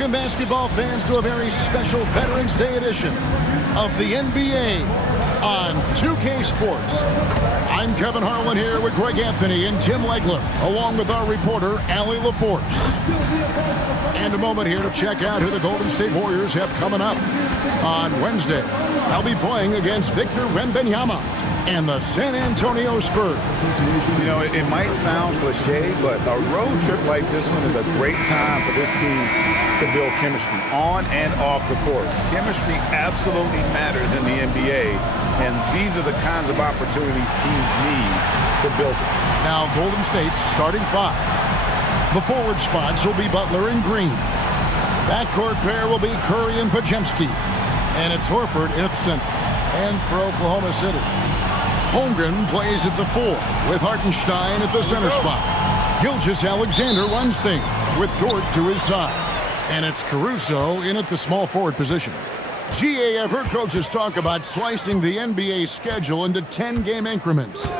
Welcome, basketball fans, to a very special Veterans Day edition of the NBA on 2K Sports. I'm Kevin Harlan here with Greg Anthony and Tim Legler, along with our reporter, Allie LaForce. And a moment here to check out who the Golden State Warriors have coming up. On Wednesday, they'll be playing against Victor Wembanyama and the San Antonio Spurs. You know, it might sound cliche, but a road trip like this one is a great time for this team to build chemistry on and off the court. Chemistry absolutely matters in the NBA, and these are the kinds of opportunities teams need to build it. Now, Golden State's starting five. The forward spots will be Butler and Green. Backcourt pair will be Curry and Podziemski. And it's Horford in at the center. And for Oklahoma City, Holmgren plays at the 4 with Hartenstein at the center spot. Gilgeous-Alexander runs things with Dort to his side. And it's Caruso in at the small forward position. GA, I've heard coaches talk about slicing the NBA schedule into 10-game increments.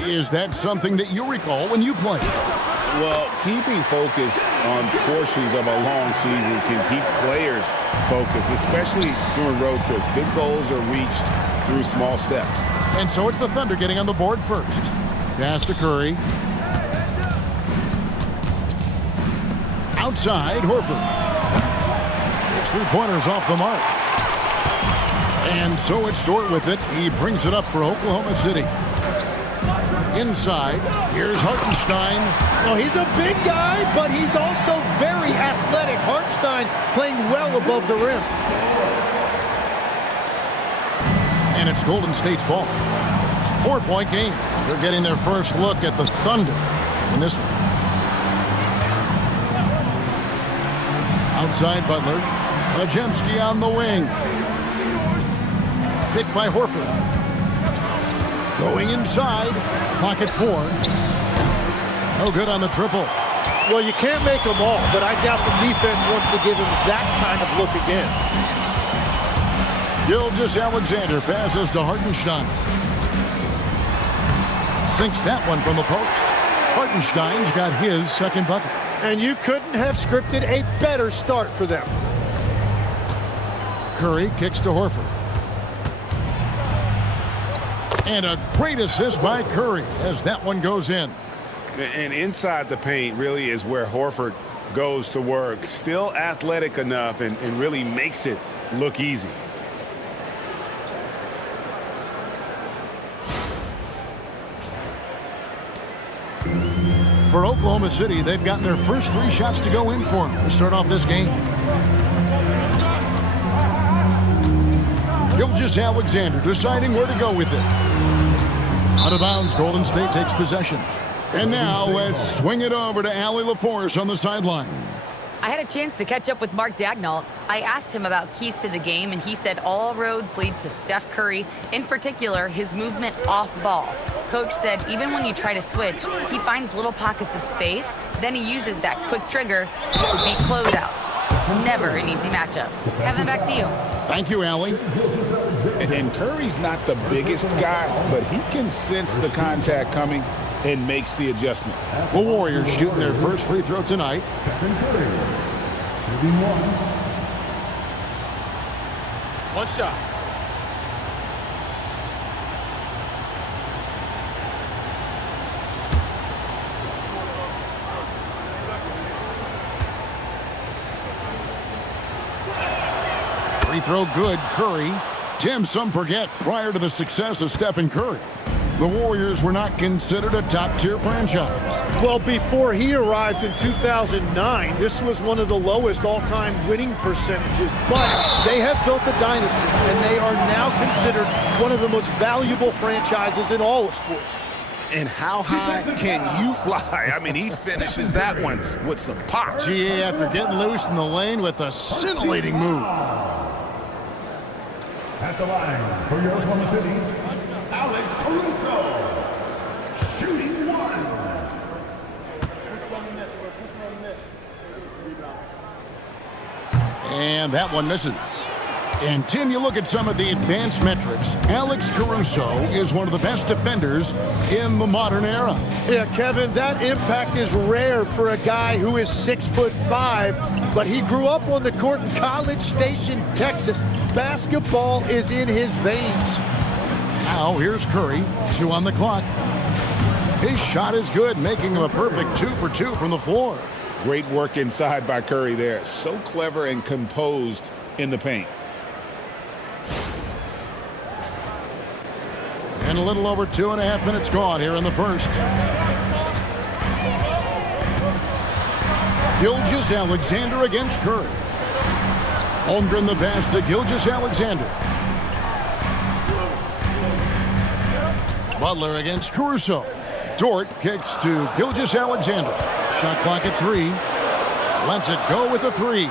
Is that something that you recall when you played? Well, keeping focus on portions of a long season can keep players focused, especially during road trips. Big goals are reached through small steps. And so it's the Thunder getting on the board first. Pass to Curry. Outside, Horford. It's three-pointers off the mark. And so it's Dort with it. He brings it up for Oklahoma City. Inside, here's Hartenstein. Well, he's a big guy, but he's also very athletic. Hartenstein playing well above the rim. And it's Golden State's ball. 4-point game. They're getting their first look at the Thunder in this one. Outside Butler. Podziemski on the wing. Picked by Horford. Going inside. Pocket 4. No good on the triple. Well, you can't make them all, but I doubt the defense wants to give him that kind of look again. Gilgeous-Alexander passes to Hartenstein. Sinks that one from the post. Hartenstein's got his second bucket. And you couldn't have scripted a better start for them. Curry kicks to Horford. And a great assist by Curry as that one goes in. And inside the paint really is where Horford goes to work. Still athletic enough and really makes it look easy. For Oklahoma City, they've gotten their first 3 shots to go in for them to start off this game. Gilgeous-Alexander deciding where to go with it. Out of bounds, Golden State takes possession. And now let's swing it over to Allie LaForce on the sideline. I had a chance to catch up with Mark Daigneault. I asked him about keys to the game, and he said all roads lead to Steph Curry, in particular, his movement off ball. Coach said even when you try to switch, he finds little pockets of space, then he uses that quick trigger to beat closeouts. It's never an easy matchup. Kevin, back to you. Thank you, Allie. And Curry's not the biggest guy, but he can sense the contact coming and makes the adjustment. The Warriors shooting their first free throw tonight. One shot. Free throw good, Curry. Tim, some forget, prior to the success of Stephen Curry, the Warriors were not considered a top-tier franchise. Well, before he arrived in 2009, this was one of the lowest all-time winning percentages. But they have built a dynasty, and they are now considered one of the most valuable franchises in all of sports. And how high can you fly? I mean, he finishes that one with some pop. GA after getting loose in the lane with a scintillating move. At the line for your Oklahoma City, Alex Caruso, shooting 1. And that one misses. And Tim, you look at some of the advanced metrics. Alex Caruso is one of the best defenders in the modern era. Yeah, Kevin, that impact is rare for a guy who is 6'5", but he grew up on the court in College Station, Texas. Basketball is in his veins. Now here's Curry, 2 on the clock. His shot is good, making him a perfect 2 for 2 from the floor. Great work inside by Curry there. So clever and composed in the paint. And a little over 2.5 minutes gone here in the first. Gilgeous-Alexander against Curry. Holmgren the pass to Gilgeous-Alexander. Butler against Caruso. Dort kicks to Gilgeous-Alexander. Shot clock at 3. Lets it go with a 3.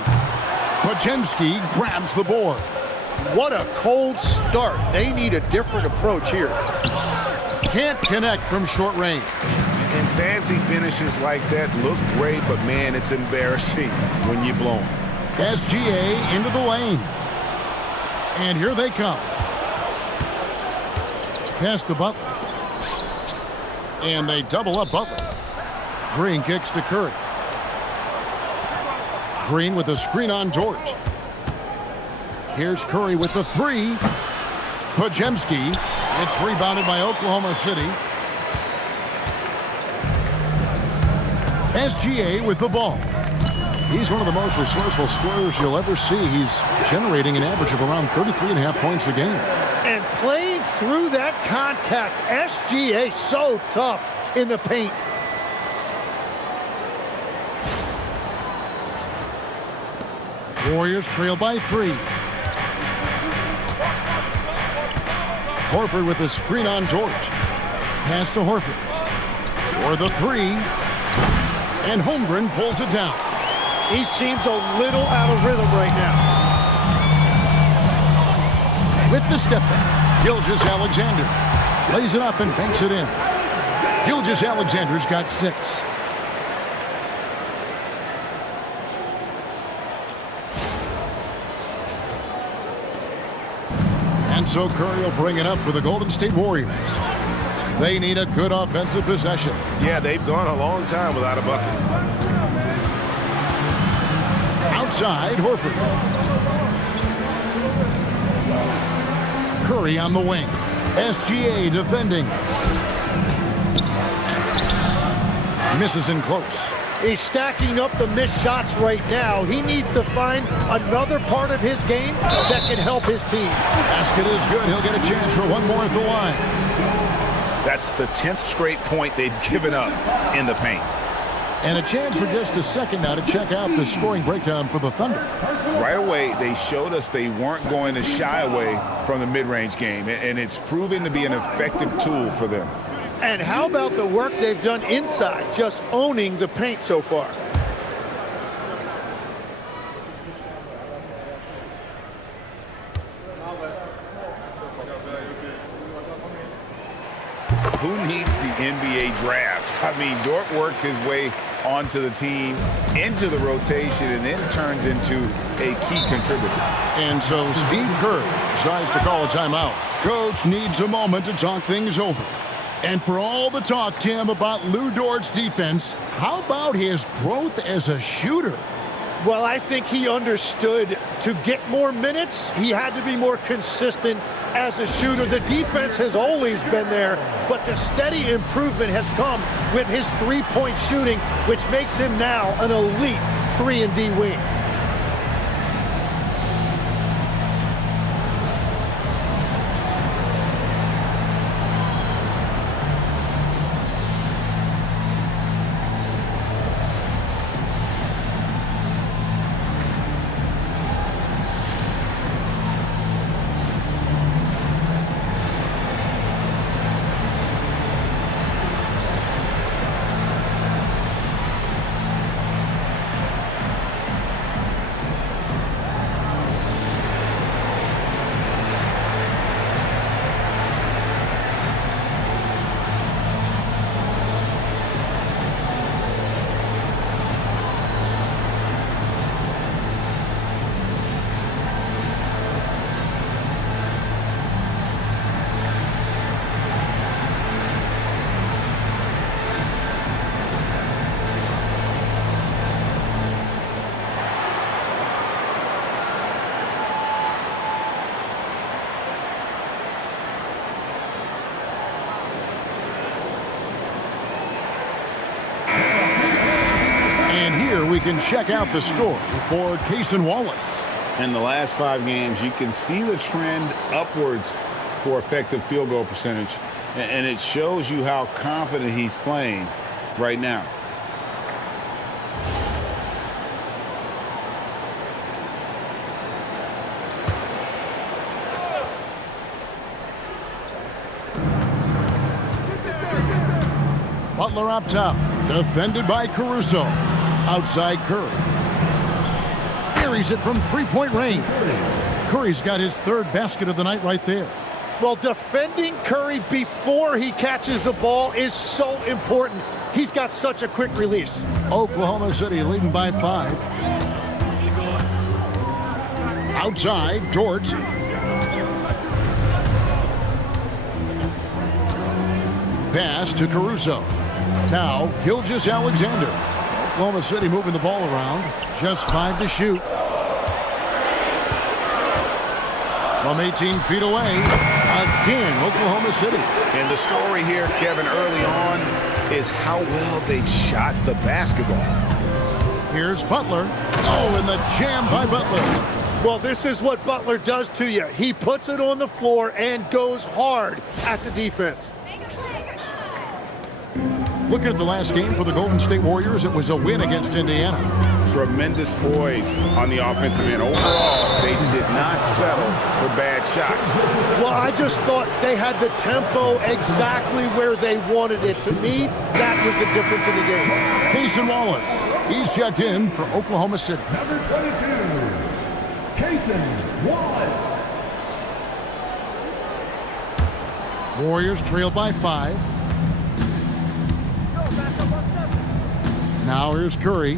Podziemski grabs the board. What a cold start. They need a different approach here. Can't connect from short range. And fancy finishes like that look great, but man, it's embarrassing when you blow them. SGA into the lane. And here they come. Pass to Butler. And they double up Butler. Green kicks to Curry. Green with a screen on Dort. Here's Curry with the 3. Podziemski. It's rebounded by Oklahoma City. SGA with the ball. He's one of the most resourceful scorers you'll ever see. He's generating an average of around 33.5 points a game. And playing through that contact, SGA so tough in the paint. Warriors trail by 3. Horford with a screen on George. Pass to Horford. For the 3. And Holmgren pulls it down. He seems a little out of rhythm right now. With the step back, Gilgeous-Alexander plays it up and banks it in. Gilgeous-Alexander's got 6. And so Curry will bring it up for the Golden State Warriors. They need a good offensive possession. Yeah, they've gone a long time without a bucket. Outside, Horford. Curry on the wing. SGA defending. Misses in close. He's stacking up the missed shots right now. He needs to find another part of his game that can help his team. Basket is good. He'll get a chance for one more at the line. That's the 10th straight point they've given up in the paint. And a chance for just a second now to check out the scoring breakdown for the Thunder. Right away, they showed us they weren't going to shy away from the mid-range game, and it's proving to be an effective tool for them. And how about the work they've done inside, just owning the paint so far? Who needs the NBA draft? I mean, Dort worked his way onto the team, into the rotation, and then turns into a key contributor. And so Steve Kerr decides to call a timeout. Coach needs a moment to talk things over. And for all the talk, Tim, about Lou Dort's defense, how about his growth as a shooter? Well, I think he understood to get more minutes, he had to be more consistent as a shooter. The defense has always been there, but the steady improvement has come with his three-point shooting, which makes him now an elite 3-and-D wing. can check out the score for Cason Wallace. In the last 5 games, you can see the trend upwards for effective field goal percentage, and it shows you how confident he's playing right now. Butler up top, defended by Caruso. Outside Curry. Buries it from three-point range. Curry's got his 3rd basket of the night right there. Well, defending Curry before he catches the ball is so important. He's got such a quick release. Oklahoma City leading by 5. Outside, Dort. Pass to Caruso. Now, Gilgeous-Alexander. Oklahoma City moving the ball around. Just 5 to shoot. From 18 feet away, again, Oklahoma City. And the story here, Kevin, early on is how well they've shot the basketball. Here's Butler. Oh, and the jam by Butler. Well, this is what Butler does to you. He puts it on the floor and goes hard at the defense. Looking at the last game for the Golden State Warriors, it was a win against Indiana. Tremendous poise on the offensive end. Overall, they did not settle for bad shots. Well, I just thought they had the tempo exactly where they wanted it. To me, that was the difference in the game. Cason Wallace, he's checked in for Oklahoma City. Number 22, Cason Wallace. Warriors trail by 5. Now here's Curry.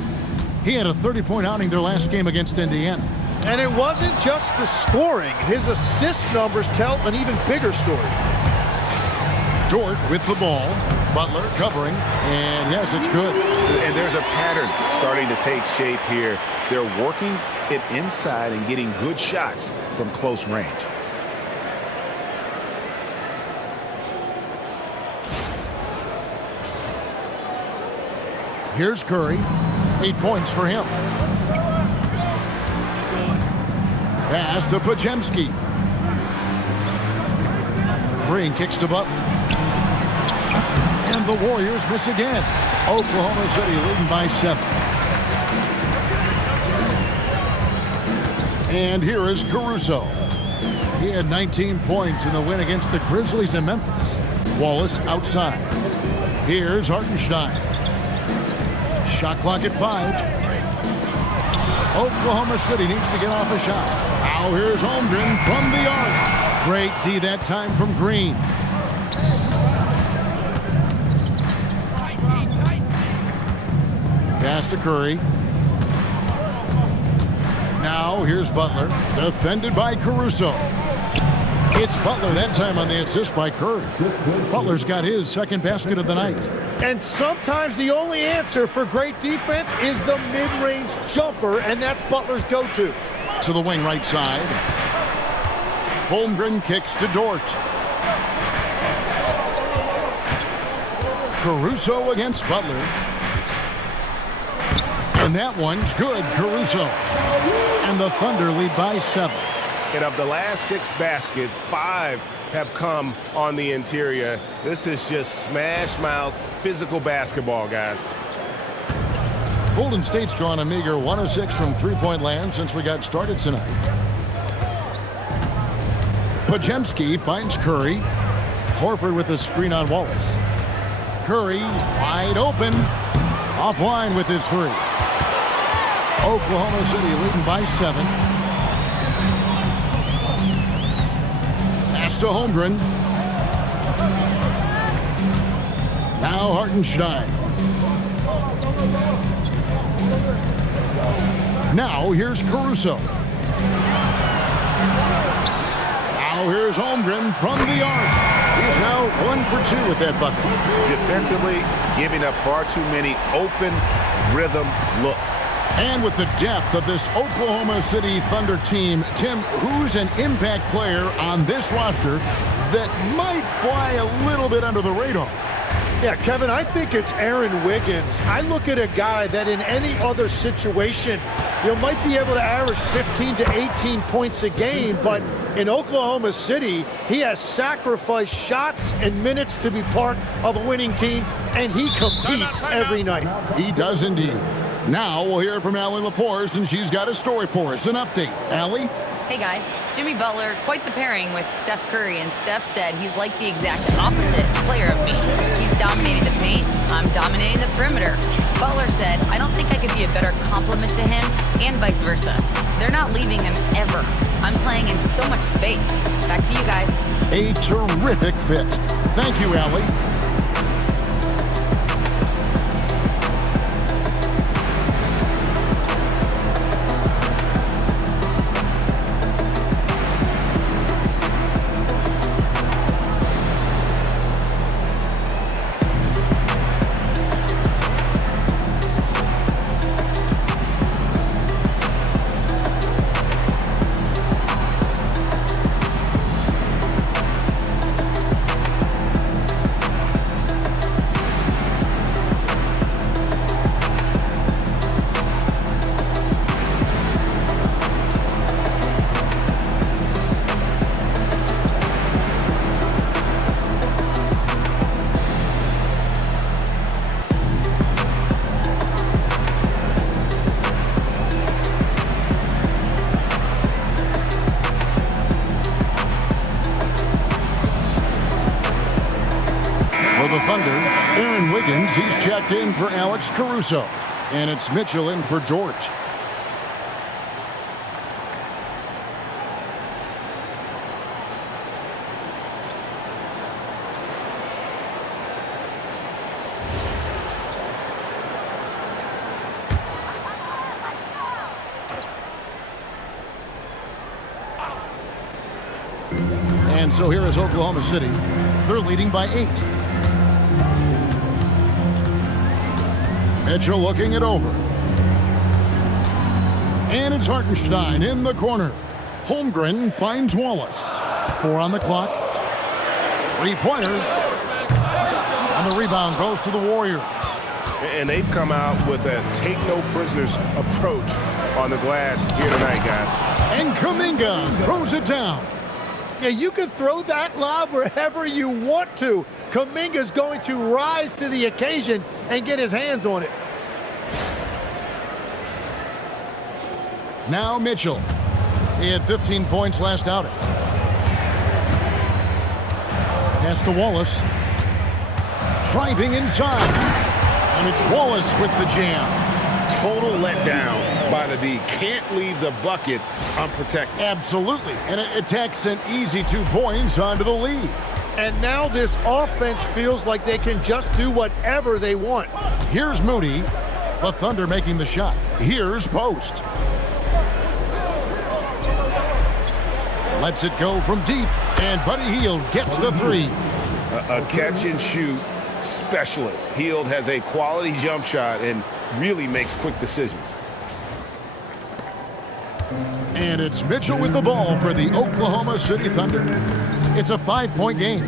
He had a 30-point outing their last game against Indiana. And it wasn't just the scoring. His assist numbers tell an even bigger story. Dort with the ball. Butler covering. And yes, it's good. And there's a pattern starting to take shape here. They're working it inside and getting good shots from close range. Here's Curry. 8 points for him. Pass to Podziemski. Green kicks to Butler. And the Warriors miss again. Oklahoma City leading by 7. And here is Caruso. He had 19 points in the win against the Grizzlies in Memphis. Wallace outside. Here's Hartenstein. Shot clock at 5. Oklahoma City needs to get off a shot. Now here's Holmgren from the arc. Great D that time from Green. Pass to Curry. Now here's Butler. Defended by Caruso. It's Butler that time on the assist by Curry. Butler's got his 2nd basket of the night. And sometimes the only answer for great defense is the mid-range jumper, and that's Butler's go-to. To the wing right side. Holmgren kicks to Dort. Caruso against Butler. And that one's good, Caruso. And the Thunder lead by 7. And of the last 6 baskets, 5 have come on the interior. This is just smash-mouth physical basketball, guys. Golden State's drawn a meager 1 of 6 from three-point land since we got started tonight. Podziemski finds Curry. Horford with a screen on Wallace. Curry wide open. Offline with his 3. Oklahoma City leading by 7. Pass to Holmgren. Now Hartenstein. Now here's Caruso. Now here's Holmgren from the arc. He's now 1 for 2 with that bucket. Defensively, giving up far too many open rhythm looks. And with the depth of this Oklahoma City Thunder team, Tim, who's an impact player on this roster that might fly a little bit under the radar? Yeah, Kevin, I think it's Aaron Wiggins. I look at a guy that in any other situation, you might be able to average 15 to 18 points a game, but in Oklahoma City, he has sacrificed shots and minutes to be part of a winning team, and he competes every night. He does indeed. Now we'll hear from Allie LaForce, and she's got a story for us. An update. Allie? Hey guys, Jimmy Butler, quite the pairing with Steph Curry, and Steph said he's like the exact opposite player of me. He's dominating the paint, I'm dominating the perimeter. Butler said, I don't think I could be a better complement to him, and vice versa. They're not leaving him ever. I'm playing in so much space. Back to you guys. A terrific fit. Thank you, Allie. Aaron Wiggins, he's checked in for Alex Caruso. And it's Mitchell in for George. And so here is Oklahoma City. They're leading by 8. Mitchell looking it over. And it's Hartenstein in the corner. Holmgren finds Wallace. 4 on the clock. 3-pointer. And the rebound goes to the Warriors. And they've come out with a take-no-prisoners approach on the glass here tonight, guys. And Kuminga throws it down. Yeah, you can throw that lob wherever you want to. Kuminga's going to rise to the occasion and get his hands on it. Now Mitchell. He had 15 points last outing. Pass to Wallace. Driving inside. And it's Wallace with the jam. Total letdown by the D. Can't leave the bucket unprotected. Absolutely. And it takes an easy 2 points onto the lead. And now this offense feels like they can just do whatever they want. Here's Moody. The Thunder making the shot. Here's Post. Lets it go from deep. And Buddy Hield gets the 3. A catch-and-shoot specialist. Hield has a quality jump shot and really makes quick decisions. And it's Mitchell with the ball for the Oklahoma City Thunder. It's a 5-point game.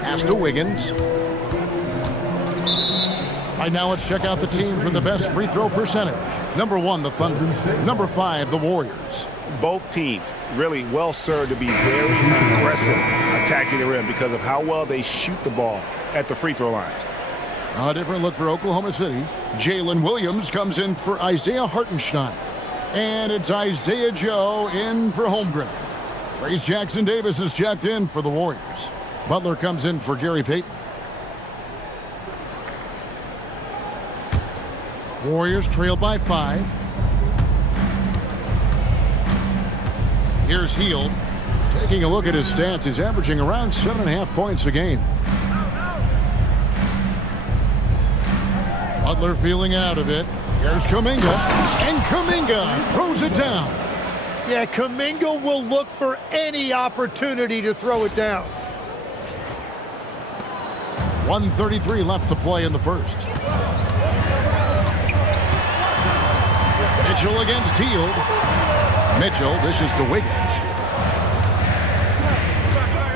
Pass to Wiggins. Right now, let's check out the team for the best free throw percentage. Number 1, the Thunder. Number 5, the Warriors. Both teams really well served to be very aggressive attacking the rim because of how well they shoot the ball at the free throw line. A different look for Oklahoma City. Jalen Williams comes in for Isaiah Hartenstein. And it's Isaiah Joe in for Holmgren. Trace Jackson-Davis is checked in for the Warriors. Butler comes in for Gary Payton. Warriors trail by 5. Here's Hield. Taking a look at his stats, he's averaging around 7.5 points a game. Butler feeling out of it. Here's Kuminga. And Kuminga throws it down. Yeah, Kuminga will look for any opportunity to throw it down. 1:33 left to play in the first. Mitchell against Hield. Mitchell dishes to Wiggins.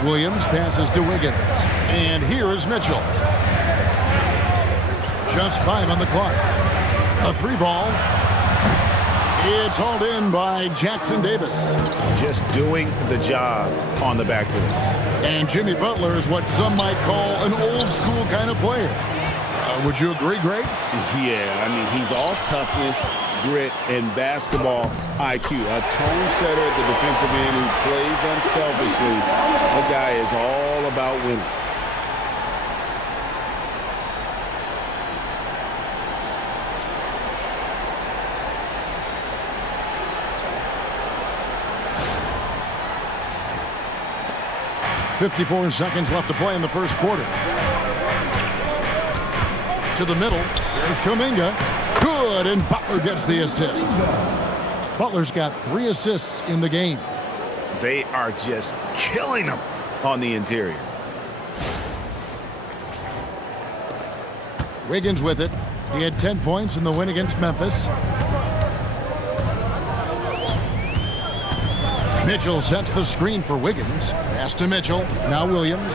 Williams passes to Wiggins. And here is Mitchell. Just 5 on the clock. A 3 ball. It's hauled in by Jackson Davis. Just doing the job on the backboard. And Jimmy Butler is what some might call an old school kind of player. Would you agree, Greg? Yeah, I mean, he's all toughness, grit, and basketball IQ. A tone setter at the defensive end who plays unselfishly. The guy is all about winning. .54 seconds left to play in the first quarter. To the middle. Here's Kuminga. Good, and Butler gets the assist. Butler's got 3 assists in the game. They are just killing them on the interior. Wiggins with it. He had 10 points in the win against Memphis. Mitchell sets the screen for Wiggins. Pass to Mitchell. Now Williams.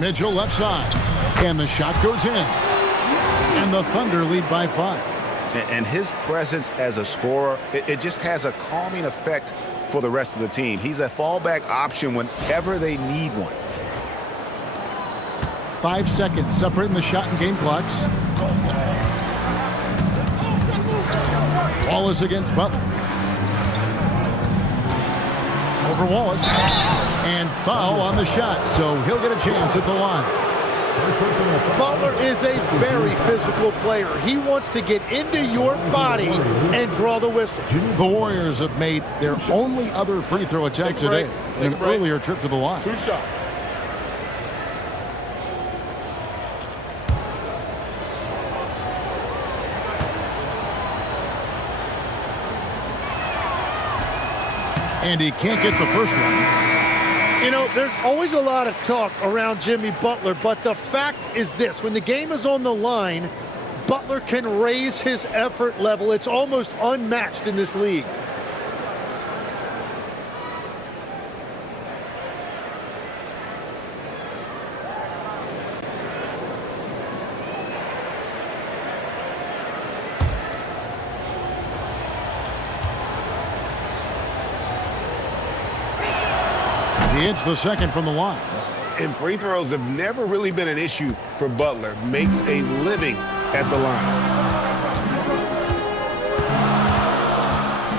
Mitchell left side. And the shot goes in. And the Thunder lead by 5. And his presence as a scorer, it just has a calming effect for the rest of the team. He's a fallback option whenever they need one. 5 seconds separating the shot and game clocks. Wallace against Butler. Over Wallace. And foul on the shot, so he'll get a chance at the line. Butler is a very physical player. He wants to get into your body and draw the whistle. The Warriors have made their only other free throw attempt today in an earlier trip to the line. 2 shots. And he can't get the first one. You know, there's always a lot of talk around Jimmy Butler, but the fact is this. When the game is on the line, Butler can raise his effort level. It's almost unmatched in this league. He hits the second from the line. And free throws have never really been an issue for Butler. Makes a living at the line.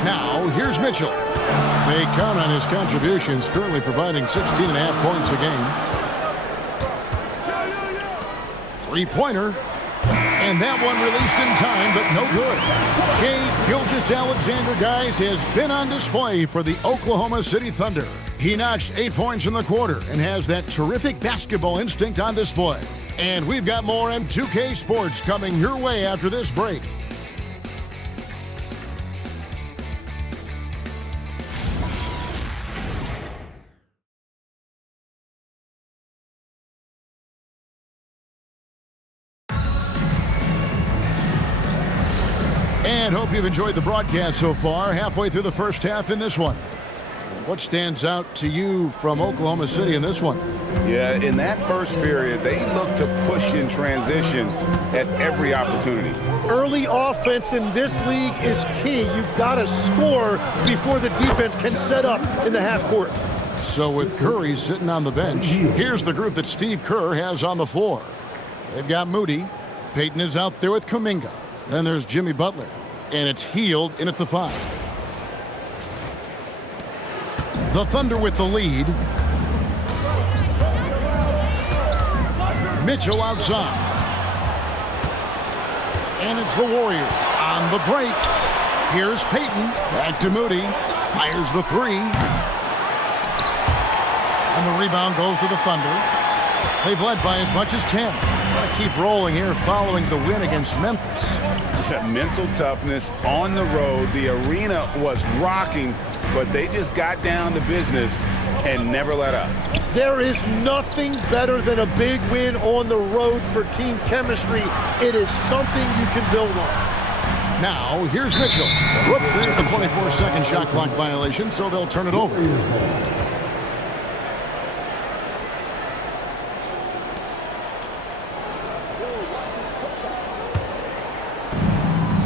Now, here's Mitchell. They count on his contributions, currently providing 16.5 points a game. Three-pointer. And that one released in time, but no good. Shai Gilgeous-Alexander, guys, has been on display for the Oklahoma City Thunder. He notched 8 points in the quarter and has that terrific basketball instinct on display. And we've got more M2K Sports coming your way after this break. And hope you've enjoyed the broadcast so far. Halfway through the first half in this one. What stands out to you from Oklahoma City in this one? Yeah, in that first period, they looked to push in transition at every opportunity. Early offense in this league is key. You've got to score before the defense can set up in the half court. So with Curry sitting on the bench, here's the group that Steve Kerr has on the floor. They've got Moody. Payton is out there with Kuminga. Then there's Jimmy Butler. And it's Hield in at the 5. The Thunder with the lead. Mitchell outside. And it's the Warriors on the break. Here's Payton. Back to Moody. Fires the 3. And the rebound goes to the Thunder. They've led by as much as 10. Got to keep rolling here following the win against Memphis. Mental toughness on the road. The arena was rocking, but they just got down to business and never let up. There is nothing better than a big win on the road for team chemistry. It is something you can build on. Now, here's Mitchell. Whoops, there's the 24-second shot clock violation, so they'll turn it over.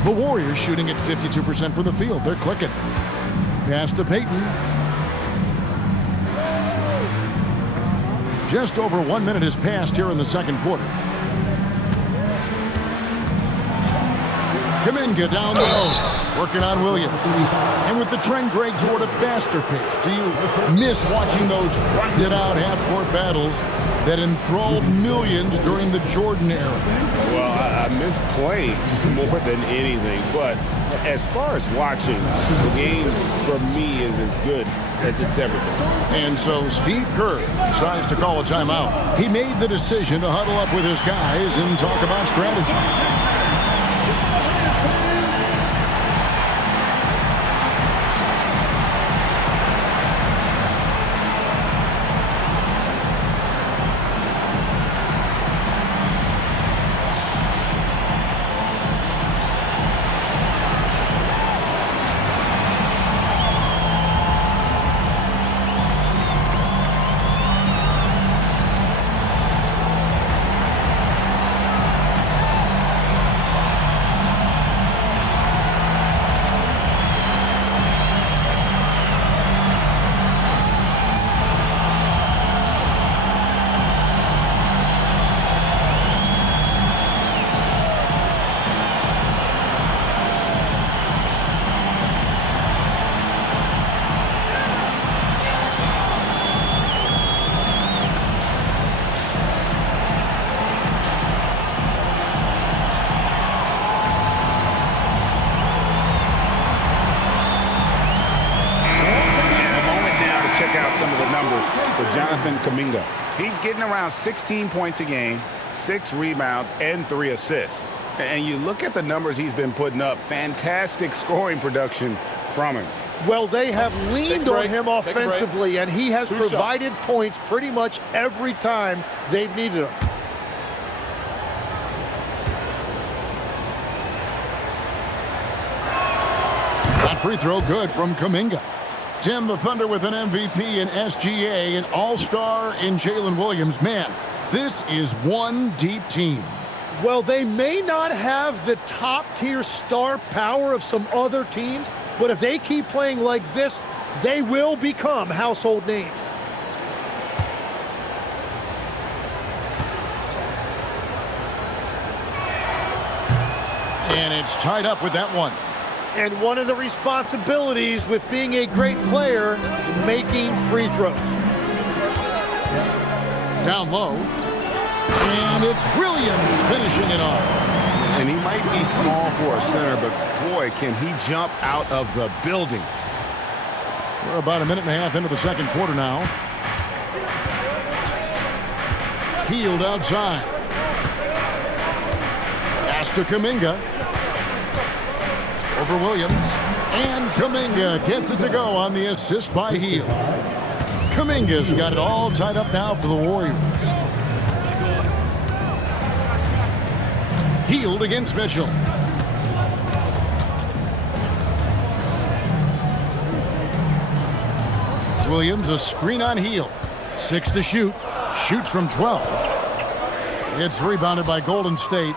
The Warriors shooting at 52% from the field. They're clicking. Pass to Payton. Just over 1 minute has passed here in the second quarter. Kuminga down low, working on Williams. And with the trend, Greg, toward a faster pace, do you miss watching those grinded-out half-court battles that enthralled millions during the Jordan era? Well, I miss playing more than anything, but as far as watching, the game for me is as good as it's ever been. And so Steve Kerr decides to call a timeout. He made the decision to huddle up with his guys and talk about strategy. Kuminga. He's getting around 16 points a game, 6 rebounds, and 3 assists. And you look at the numbers he's been putting up, fantastic scoring production from him. Well, they have leaned on him offensively, and he has provided points pretty much every time they've needed him. That free throw good from Kuminga. Tim, the Thunder with an MVP in SGA, an all-star in Jalen Williams. Man, this is one deep team. Well, they may not have the top-tier star power of some other teams, but if they keep playing like this, they will become household names. And it's tied up with that one. And one of the responsibilities with being a great player is making free throws. Down low. And it's Williams finishing it off. And he might be small for a center, but boy, can he jump out of the building. We're about a minute and a half into the second quarter now. Hield outside. Pass to Kuminga. Over Williams. And Kuminga gets it to go on the assist by Hield. Kuminga's got it all tied up now for the Warriors. Hield against Mitchell. Williams, a screen on Hield. 6 to shoot. Shoots from 12. It's rebounded by Golden State.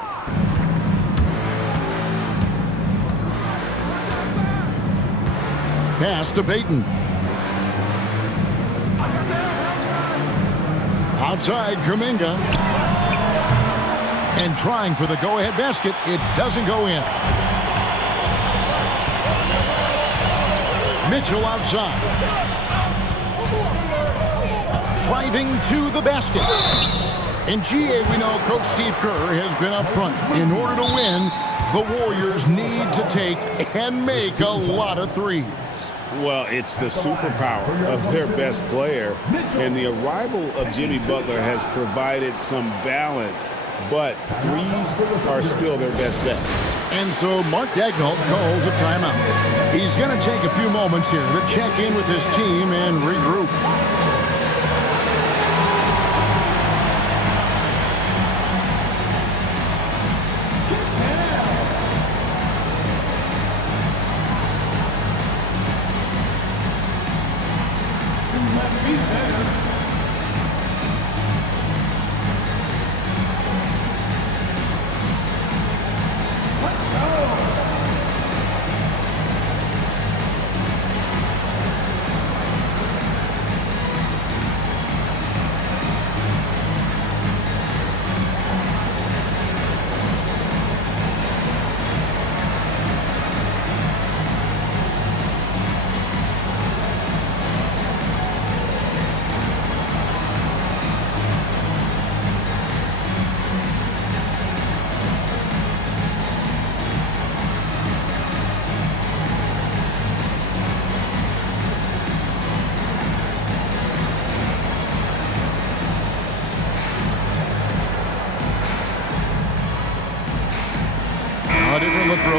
Pass to Payton. Outside, Kuminga. And trying for the go-ahead basket. It doesn't go in. Mitchell outside. Driving to the basket. In GA, we know Coach Steve Kerr has been up front. In order to win, the Warriors need to take and make a lot of threes. Well, it's the superpower of their best player, and the arrival of Jimmy Butler has provided some balance, but threes are still their best bet. And so Mark Daigneault calls a timeout. He's going to take a few moments here to check in with his team and regroup.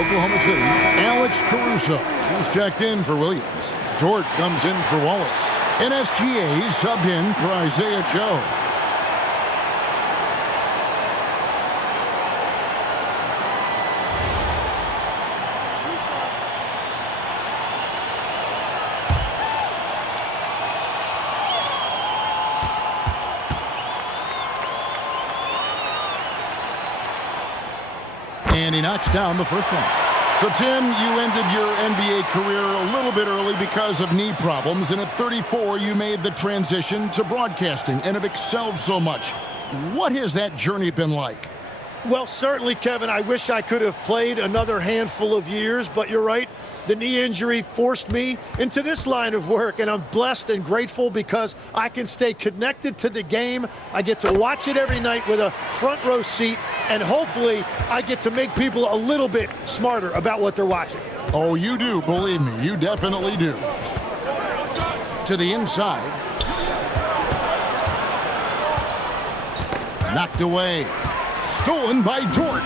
Oklahoma City, Alex Caruso. He's checked in for Williams. Dort comes in for Wallace. NSGA subbed in for Isaiah Joe. And he knocks down the first one. So, Tim, you ended your NBA career a little bit early because of knee problems, and at 34, you made the transition to broadcasting and have excelled so much. What has that journey been like? Well, certainly, Kevin, I wish I could have played another handful of years, but you're right. The knee injury forced me into this line of work, and I'm blessed and grateful because I can stay connected to the game. I get to watch it every night with a front row seat, and hopefully I get to make people a little bit smarter about what they're watching. Oh, you do, believe me. You definitely do. To the inside. Knocked away. Stolen by Dort.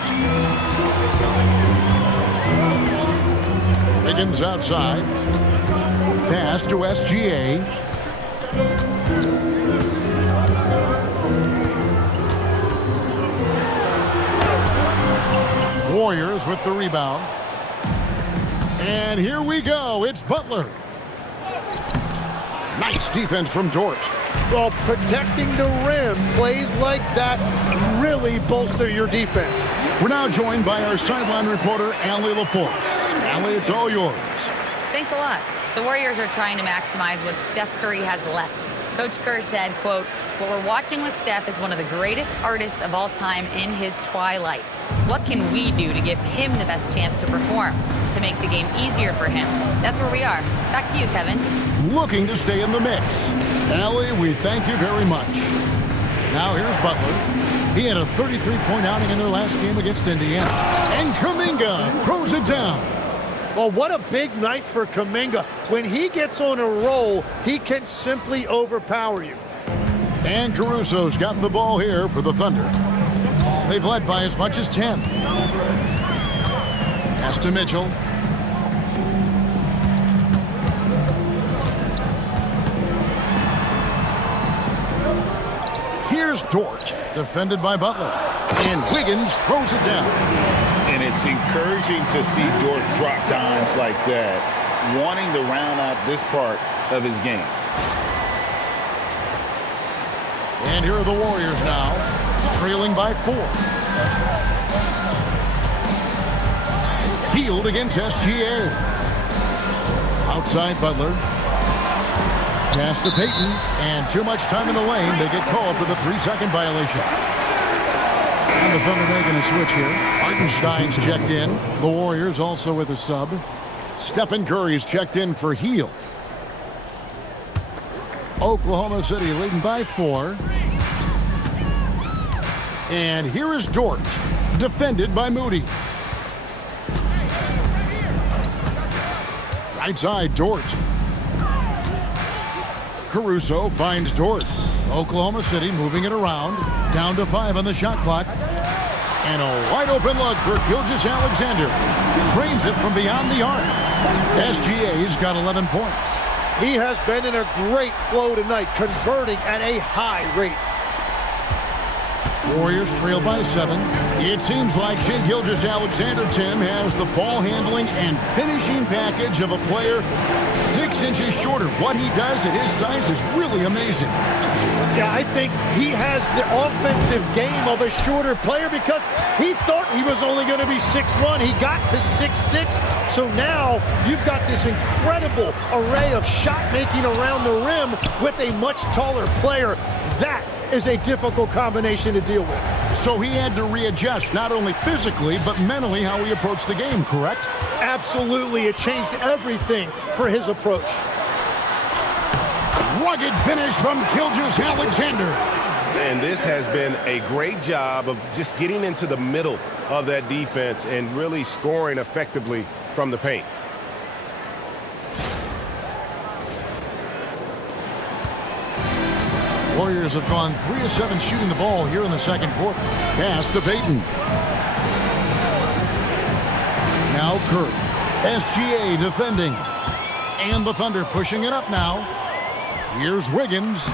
Higgins outside. Pass to SGA. Warriors with the rebound. And here we go. It's Butler. Nice defense from Dort. Well, protecting the rim, plays like that really bolster your defense. We're now joined by our sideline reporter, Allie LaForce. Allie, it's all yours. Thanks a lot. The Warriors are trying to maximize what Steph Curry has left. Coach Kerr said, quote, "What we're watching with Steph is one of the greatest artists of all time in his twilight. What can we do to give him the best chance to perform, to make the game easier for him?" That's where we are. Back to you, Kevin. Looking to stay in the mix. Allie, we thank you very much. Now here's Butler. He had a 33-point outing in their last game against Indiana. And Kuminga throws it down. Well, what a big night for Kuminga. When he gets on a roll, he can simply overpower you. And Caruso's got the ball here for the Thunder. They've led by as much as 10. Pass to Mitchell. Here's Dort, defended by Butler. And Wiggins throws it down. And it's encouraging to see Dort drop dimes like that, wanting to round out this part of his game. And here are the Warriors now, trailing by 4. Hield against SGA. Outside Butler. Pass to Payton, and too much time in the lane. They get called for the 3-second violation. And the Thunder making a switch here. Hartenstein's checked in. The Warriors also with a sub. Stephen Curry's checked in for Hield. Oklahoma City leading by 4. And here is Dort, defended by Moody. Right side, Dort. Caruso finds Dort. Oklahoma City moving it around. Down to 5 on the shot clock. And a wide open look for Gilgeous-Alexander. Drains it from beyond the arc. SGA's got 11 points. He has been in a great flow tonight, converting at a high rate. Warriors trail by 7. It seems like Shai Gilgeous-Alexander, Tim, has the ball handling and finishing package of a player 6 inches shorter. What he does at his size is really amazing. Yeah, I think he has the offensive game of a shorter player because he thought he was only going to be 6'1". He got to 6'6". So now you've got this incredible array of shot making around the rim with a much taller player. That is a difficult combination to deal with. So he had to readjust not only physically but mentally how he approached the game, correct? Absolutely. It changed everything for his approach. Rugged finish from Gilgeous-Alexander. And this has been a great job of just getting into the middle of that defense and really scoring effectively from the paint. Warriors have gone 3 of 7 shooting the ball here in the second quarter. Pass to Payton. Now Curry. SGA defending. And the Thunder pushing it up now. Here's Wiggins.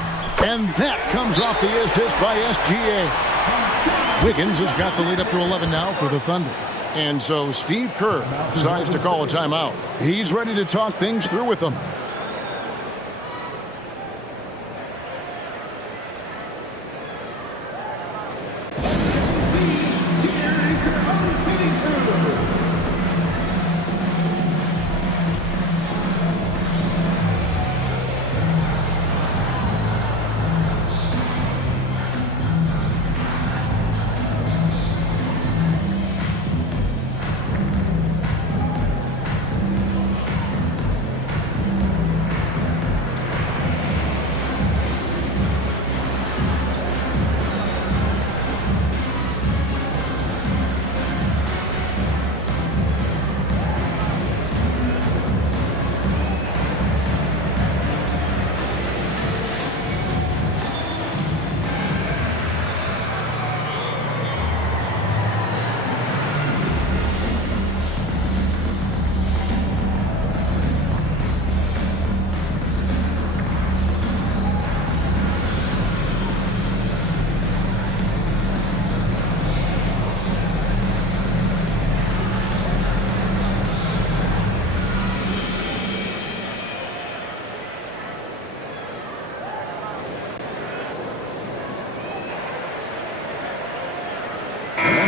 And that comes off the assist by SGA. Wiggins has got the lead up to 11 now for the Thunder. And so Steve Kerr decides to call a timeout. He's ready to talk things through with them.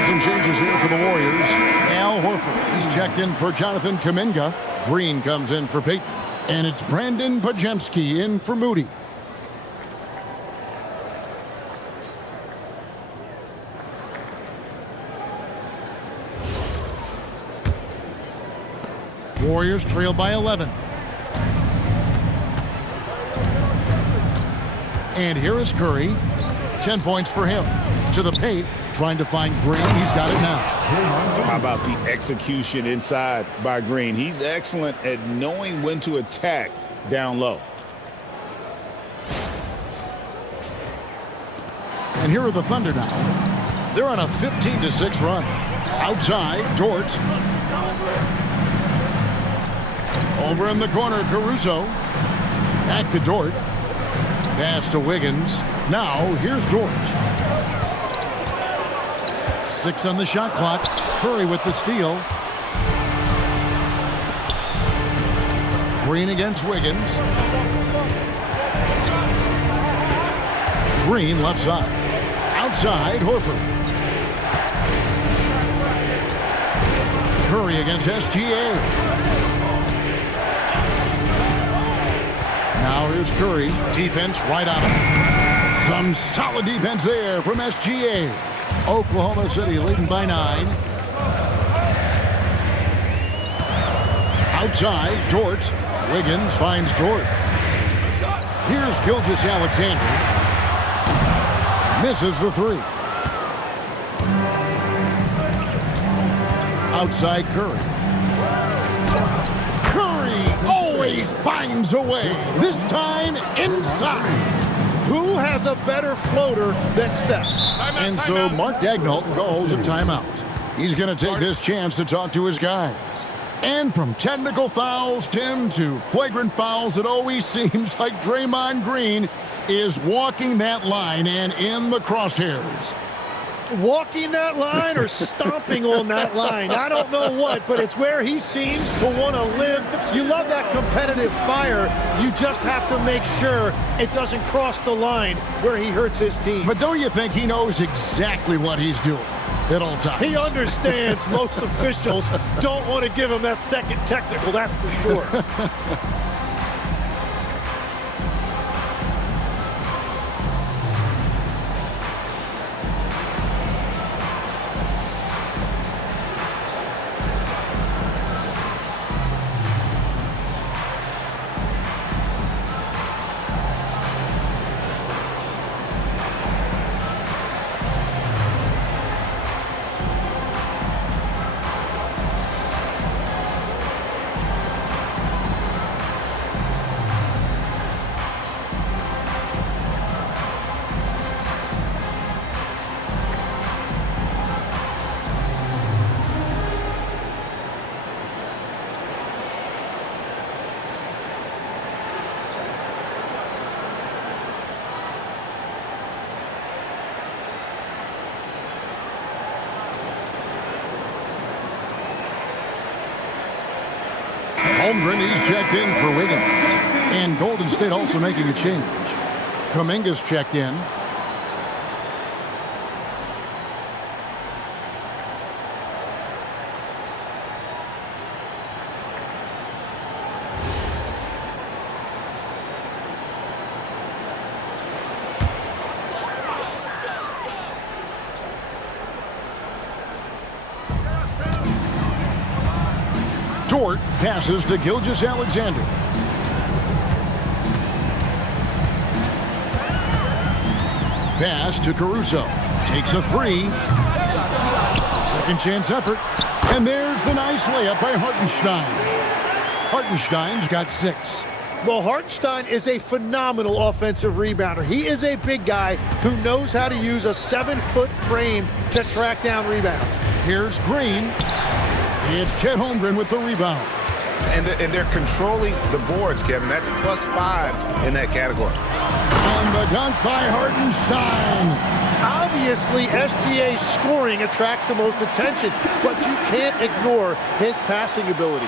Some changes here for the Warriors. Al Horford, he's checked in for Jonathan Kuminga. Green comes in for Peyton. And it's Brandon Podziemski in for Moody. Warriors trail by 11. And here is Curry. 10 points for him. To the paint. Trying to find Green. He's got it now. How about the execution inside by Green? He's excellent at knowing when to attack down low. And here are the Thunder now. They're on a 15-6 run. Outside, Dort. Over in the corner, Caruso. Back to Dort. Pass to Wiggins. Now, here's Dort. 6 on the shot clock. Curry with the steal. Green against Wiggins. Green left side. Outside, Horford. Curry against SGA. Now here's Curry. Defense right on him. Some solid defense there from SGA. Oklahoma City leading by 9. Outside, Dort. Wiggins finds Dort. Here's Gilgeous-Alexander. Misses the 3. Outside, Curry. Curry always finds a way. This time inside. Who has a better floater than Steph? And so Mark Daigneault calls a timeout. He's going to take this chance to talk to his guys. And from technical fouls, Tim, to flagrant fouls, it always seems like Draymond Green is walking that line and in the crosshairs. Walking that line or stomping on that line. I don't know what, but it's where he seems to want to live. You love that competitive fire. You just have to make sure it doesn't cross the line where he hurts his team. But don't you think he knows exactly what he's doing at all times? He understands most officials don't want to give him that second technical, that's for sure. Holmgren, he's checked in for Wiggins. And Golden State also making a change. Kuminga's checked in. Dort passes to Gilgeous-Alexander. Pass to Caruso. Takes a three. Second chance effort. And there's the nice layup by Hartenstein. Hartenstein's got 6. Well, Hartenstein is a phenomenal offensive rebounder. He is a big guy who knows how to use a 7-foot frame to track down rebounds. Here's Green. It's Chet Holmgren with the rebound. And they're controlling the boards, Kevin. That's +5 in that category. And the dunk by Hartenstein. Obviously, SGA's scoring attracts the most attention, but you can't ignore his passing ability.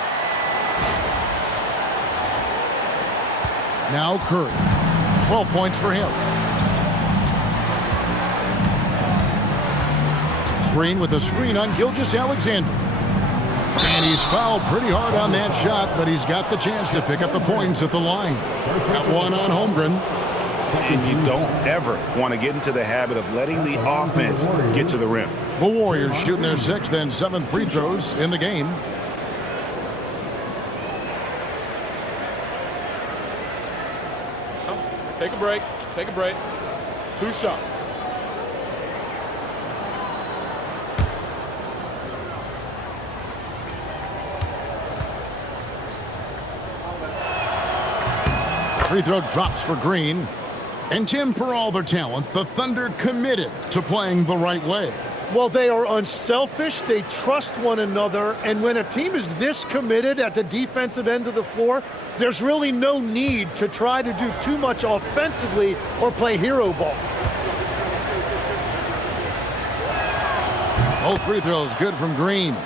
Now Curry. 12 points for him. Green with a screen on Gilgeous-Alexander. And he's fouled pretty hard on that shot, but he's got the chance to pick up the points at the line. Got one on Holmgren. And you don't ever want to get into the habit of letting the offense get to the rim. The Warriors shooting their 6th and 7th free throws in the game. Take a break. Take a break. 2 shots. Free throw drops for Green. And Tim, for all their talent, the Thunder committed to playing the right way. Well, they are unselfish. They trust one another. And when a team is this committed at the defensive end of the floor, there's really no need to try to do too much offensively or play hero ball. Both free throws good from Green.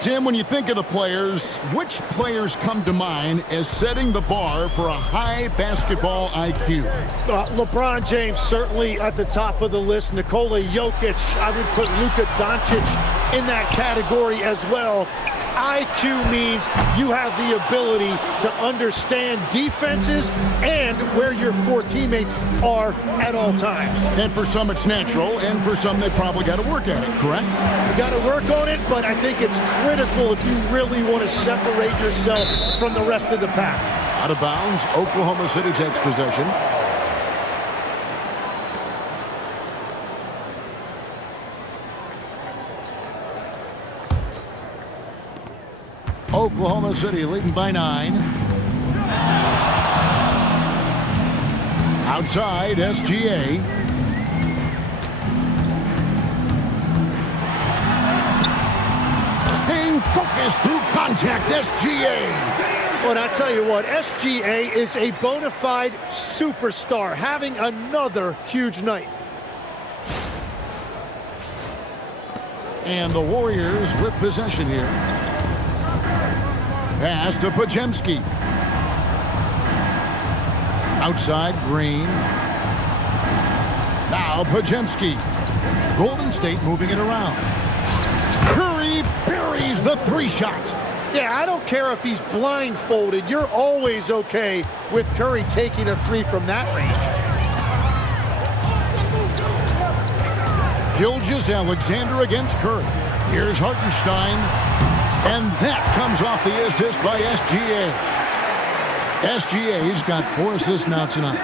Tim, when you think of the players, which players come to mind as setting the bar for a high basketball IQ? LeBron James certainly at the top of the list. Nikola Jokic, I would put Luka Doncic in that category as well. IQ means you have the ability to understand defenses and where your 4 teammates are at all times. And for some it's natural, and for some they probably got to work at it, correct? You got to work on it, but I think it's critical if you really want to separate yourself from the rest of the pack. Out of bounds, Oklahoma City takes possession. Oklahoma City leading by 9. Outside, SGA. Staying focused through contact, SGA. But I tell you what, SGA is a bona fide superstar, having another huge night. And the Warriors with possession here. Pass to Podziemski. Outside, Green. Now Podziemski. Golden State moving it around. Curry buries the 3-shot. Yeah, I don't care if he's blindfolded. You're always okay with Curry taking a 3 from that range. Gilgeous-Alexander against Curry. Here's Hartenstein. And that comes off the assist by SGA. SGA's got 4 assists now tonight.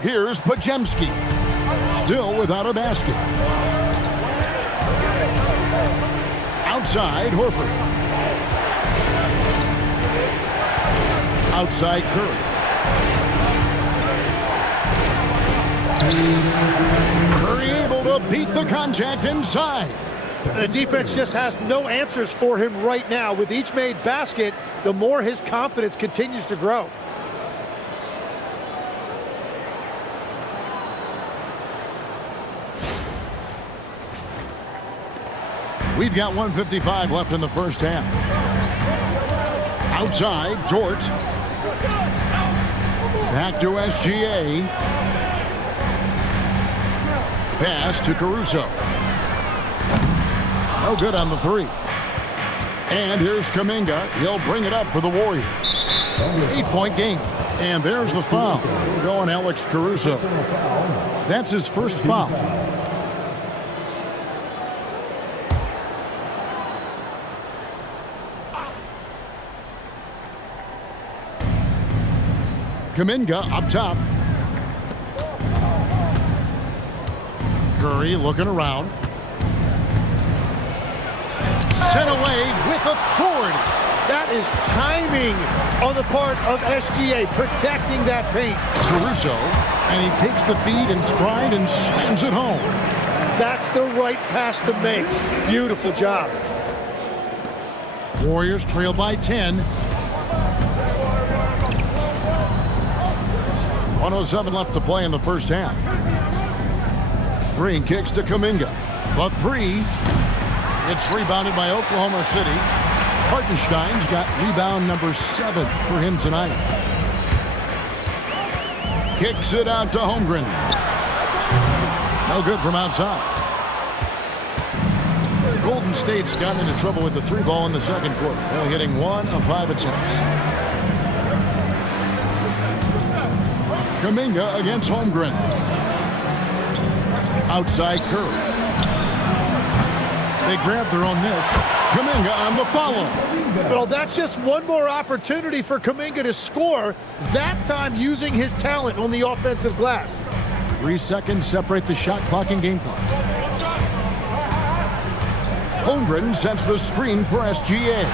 Here's Podziemski. Still without a basket. Outside, Horford. Outside, Curry. Curry able to beat the contact inside. The defense just has no answers for him right now. With each made basket, the more his confidence continues to grow. We've got 1:55 left in the first half. Outside, Dort. Back to SGA. Pass to Caruso. No good on the three. And here's Kuminga. He'll bring it up for the Warriors. 8-point game. And there's the foul. Going Alex Caruso. That's his first foul. Kuminga up top. Curry looking around. Sent away with authority. That is timing on the part of SGA, protecting that paint. Caruso, and he takes the feed in stride and slams it home. That's the right pass to make. Beautiful job. Warriors trail by 10. 1:07 left to play in the first half. Green kicks to Kuminga. The three. It's rebounded by Oklahoma City. Hartenstein's got rebound number 7 for him tonight. Kicks it out to Holmgren. No good from outside. Golden State's gotten into trouble with the 3 ball in the second quarter. They're hitting 1 of 5 attempts. Kuminga against Holmgren. Outside Curry. They grab their own miss. Kuminga on the follow. Well, that's just one more opportunity for Kuminga to score, that time using his talent on the offensive glass. 3 seconds separate the shot clock and game clock. Holmgren sends the screen for SGA.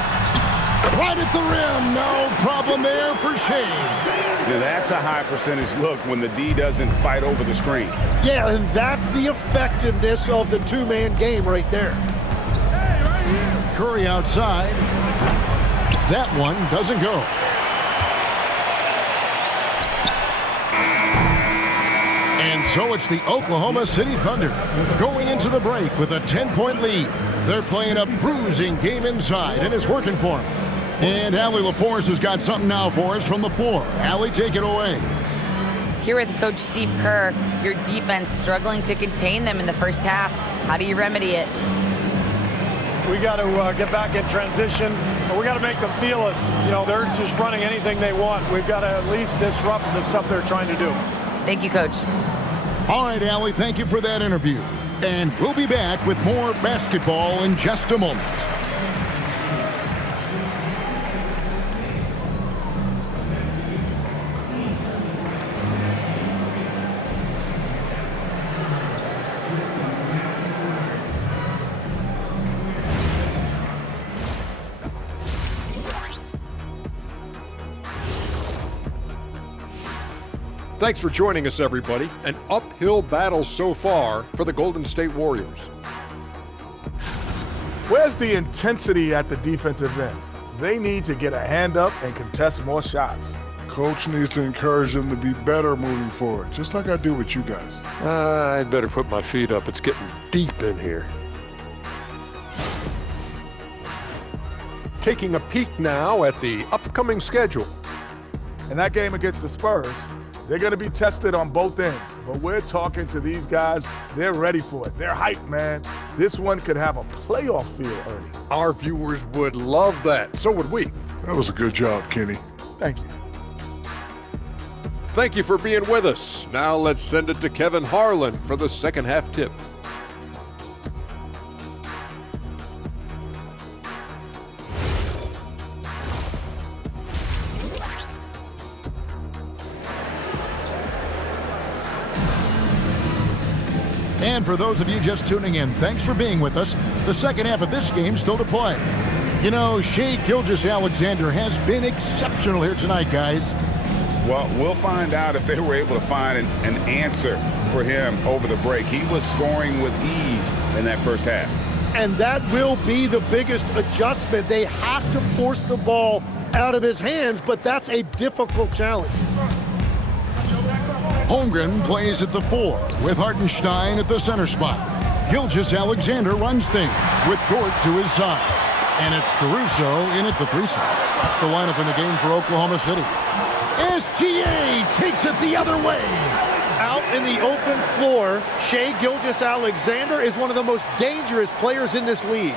Right at the rim. No problem there for Shai. Yeah, that's a high percentage look when the D doesn't fight over the screen. Yeah, and that's the effectiveness of the two-man game right there. Curry outside. That one doesn't go. And so it's the Oklahoma City Thunder going into the break with a 10-point lead. They're playing a bruising game inside, and it's working for them. And Allie LaForce has got something now for us from the floor. Allie, take it away. Here with Coach Steve Kerr, your defense struggling to contain them in the first half. How do you remedy it? We got to get back in transition. We got to make them feel us. You know, they're just running anything they want. We've got to at least disrupt the stuff they're trying to do. Thank you, Coach. All right, Allie, thank you for that interview. And we'll be back with more basketball in just a moment. Thanks for joining us, everybody. An uphill battle so far for the Golden State Warriors. Where's the intensity at the defensive end? They need to get a hand up and contest more shots. Coach needs to encourage them to be better moving forward, just like I do with you guys. I'd better put my feet up. It's getting deep in here. Taking a peek now at the upcoming schedule. In that game against the Spurs, they're going to be tested on both ends, but we're talking to these guys. They're ready for it. They're hyped, man. This one could have a playoff feel, Ernie. Our viewers would love that. So would we. That was a good job, Kenny. Thank you. Thank you for being with us. Now let's send it to Kevin Harlan for the second half tip. And for those of you just tuning in, thanks for being with us. The second half of this game still to play. You know, Shai Gilgeous-Alexander has been exceptional here tonight, guys. Well, we'll find out if they were able to find an answer for him over the break. He was scoring with ease in that first half. And that will be the biggest adjustment. They have to force the ball out of his hands, but that's a difficult challenge. Holmgren plays at the 4 with Hartenstein at the center spot. Gilgeous-Alexander runs things with Dort to his side. And it's Caruso in at the 3 side. That's the lineup in the game for Oklahoma City. SGA takes it the other way. Out in the open floor, Shai Gilgeous-Alexander is one of the most dangerous players in this league.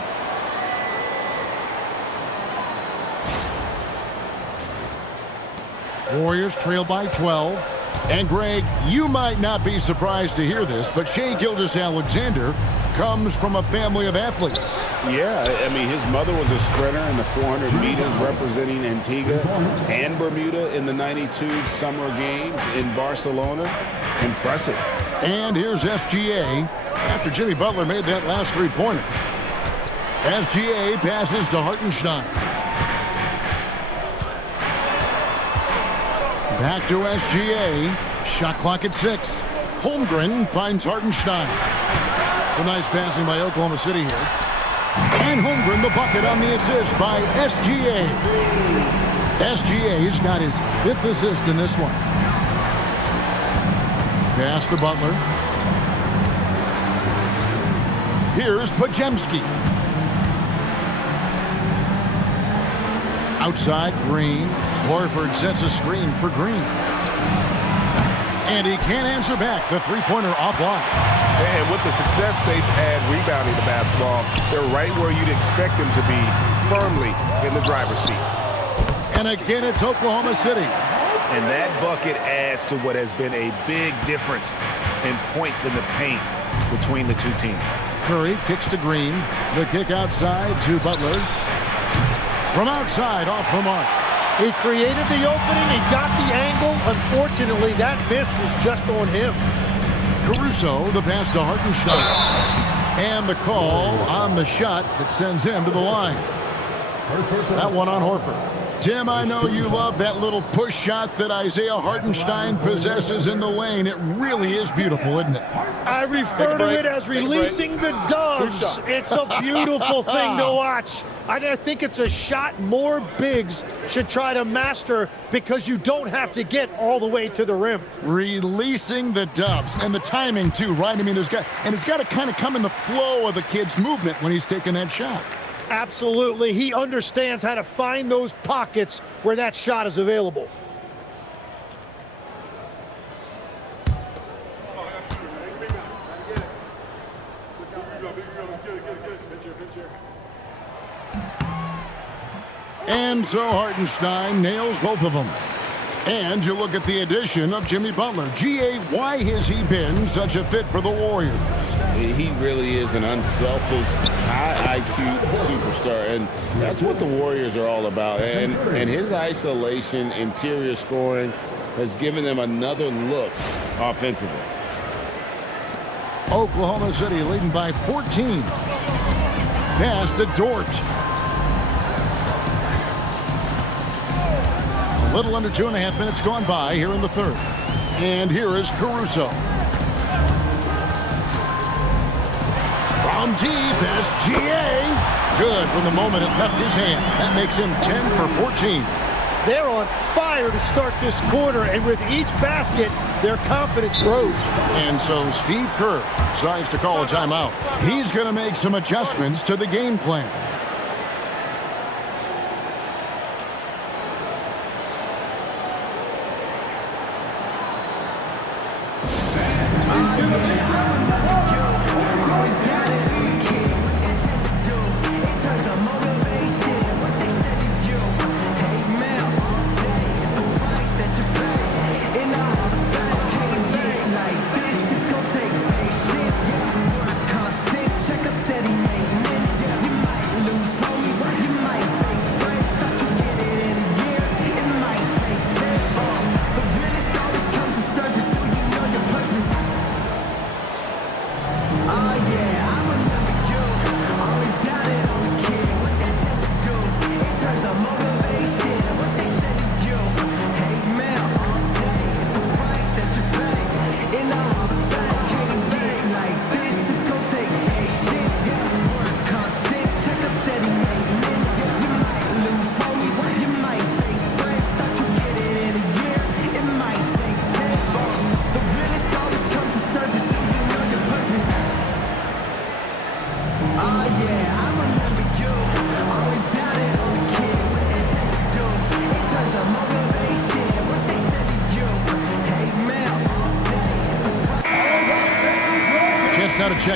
Warriors trail by 12. And Greg, you might not be surprised to hear this, but Shai Gilgeous-Alexander comes from a family of athletes. Yeah, I mean, his mother was a sprinter in the 400 meters representing Antigua and Bermuda in the 92 Summer Games in Barcelona. Impressive. And here's SGA after Jimmy Butler made that last three-pointer. SGA passes to Hartenstein. Back to SGA. Shot clock at 6. Holmgren finds Hartenstein. Some nice passing by Oklahoma City here. And Holmgren the bucket on the assist by SGA. SGA's got his 5th assist in this one. Pass to Butler. Here's Podziemski. Outside, Green. Horford sets a screen for Green. And he can't answer back. The three-pointer offline. And with the success they've had rebounding the basketball, they're right where you'd expect them to be, firmly in the driver's seat. And again, it's Oklahoma City. And that bucket adds to what has been a big difference in points in the paint between the two teams. Curry kicks to Green. The kick outside to Butler. From outside, off the mark. He created the opening. He got the angle. Unfortunately, that miss was just on him. Caruso, the pass to Hartenstein. And the call on the shot that sends him to the line. That one on Horford. Tim, I know you love that little push shot that Isaiah Hartenstein possesses in the lane. It really is beautiful, isn't it? I refer to it as releasing the doves. It's a beautiful thing to watch. I think it's a shot more bigs should try to master because you don't have to get all the way to the rim. Releasing the doves. And the timing, too, right? I mean, it's got to kind of come in the flow of the kid's movement when he's taking that shot. Absolutely. He understands how to find those pockets where that shot is available. And so Hartenstein nails both of them. And you look at the addition of Jimmy Butler. G.A., why has he been such a fit for the Warriors? He really is an unselfish, high IQ superstar, and that's what the Warriors are all about. And his isolation, interior scoring has given them another look offensively. Oklahoma City leading by 14. Pass to Dort. A little under 2.5 minutes gone by here in the third. And here is Caruso. From deep, SGA. Good from the moment it left his hand. That makes him 10 for 14. They're on fire to start this quarter, and with each basket, their confidence grows. And so Steve Kerr decides to call a timeout. He's going to make some adjustments to the game plan.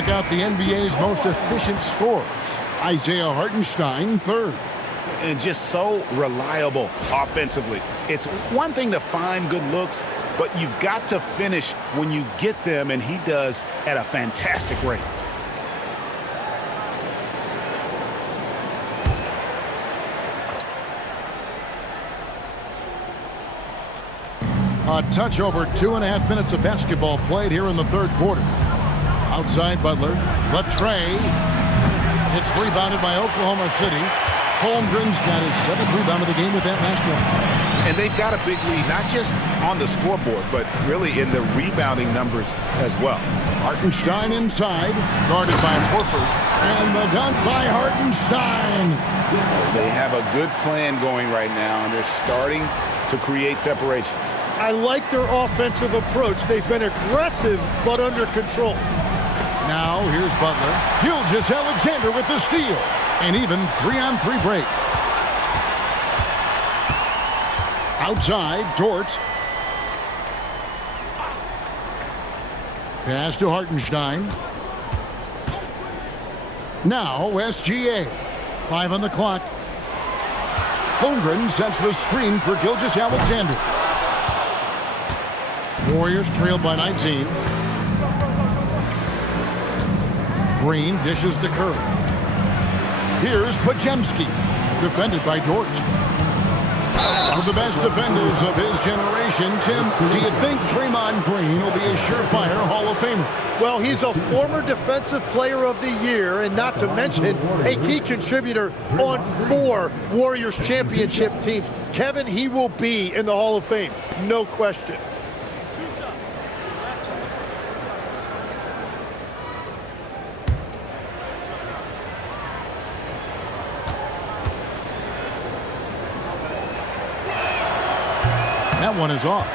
Check out the NBA's most efficient scorers. Isaiah Hartenstein, third. And just so reliable offensively. It's one thing to find good looks, but you've got to finish when you get them, and he does at a fantastic rate. A touch over 2.5 minutes of basketball played here in the third quarter. Outside Butler. Latrey. It's rebounded by Oklahoma City. Holmgren's got his 7th rebound of the game with that last one. And they've got a big lead, not just on the scoreboard, but really in the rebounding numbers as well. Hartenstein inside, guarded by Horford. And the dunk by Hartenstein. They have a good plan going right now, and they're starting to create separation. I like their offensive approach. They've been aggressive, but under control. Now, here's Butler. Gilgeous-Alexander with the steal. An even 3-on-3 break. Outside, Dort. Pass to Hartenstein. Now, SGA. 5 on the clock. Holmgren sets the screen for Gilgeous-Alexander. Warriors trailed by 19. Green dishes to Curry. Here's Podziemski, defended by Dort. One of the best defenders of his generation. Tim, do you think Draymond Green will be a surefire Hall of Famer? Well, he's a former Defensive Player of the Year, and not to mention a key contributor on 4 Warriors championship teams. Kevin, he will be in the Hall of Fame, no question. That one is off.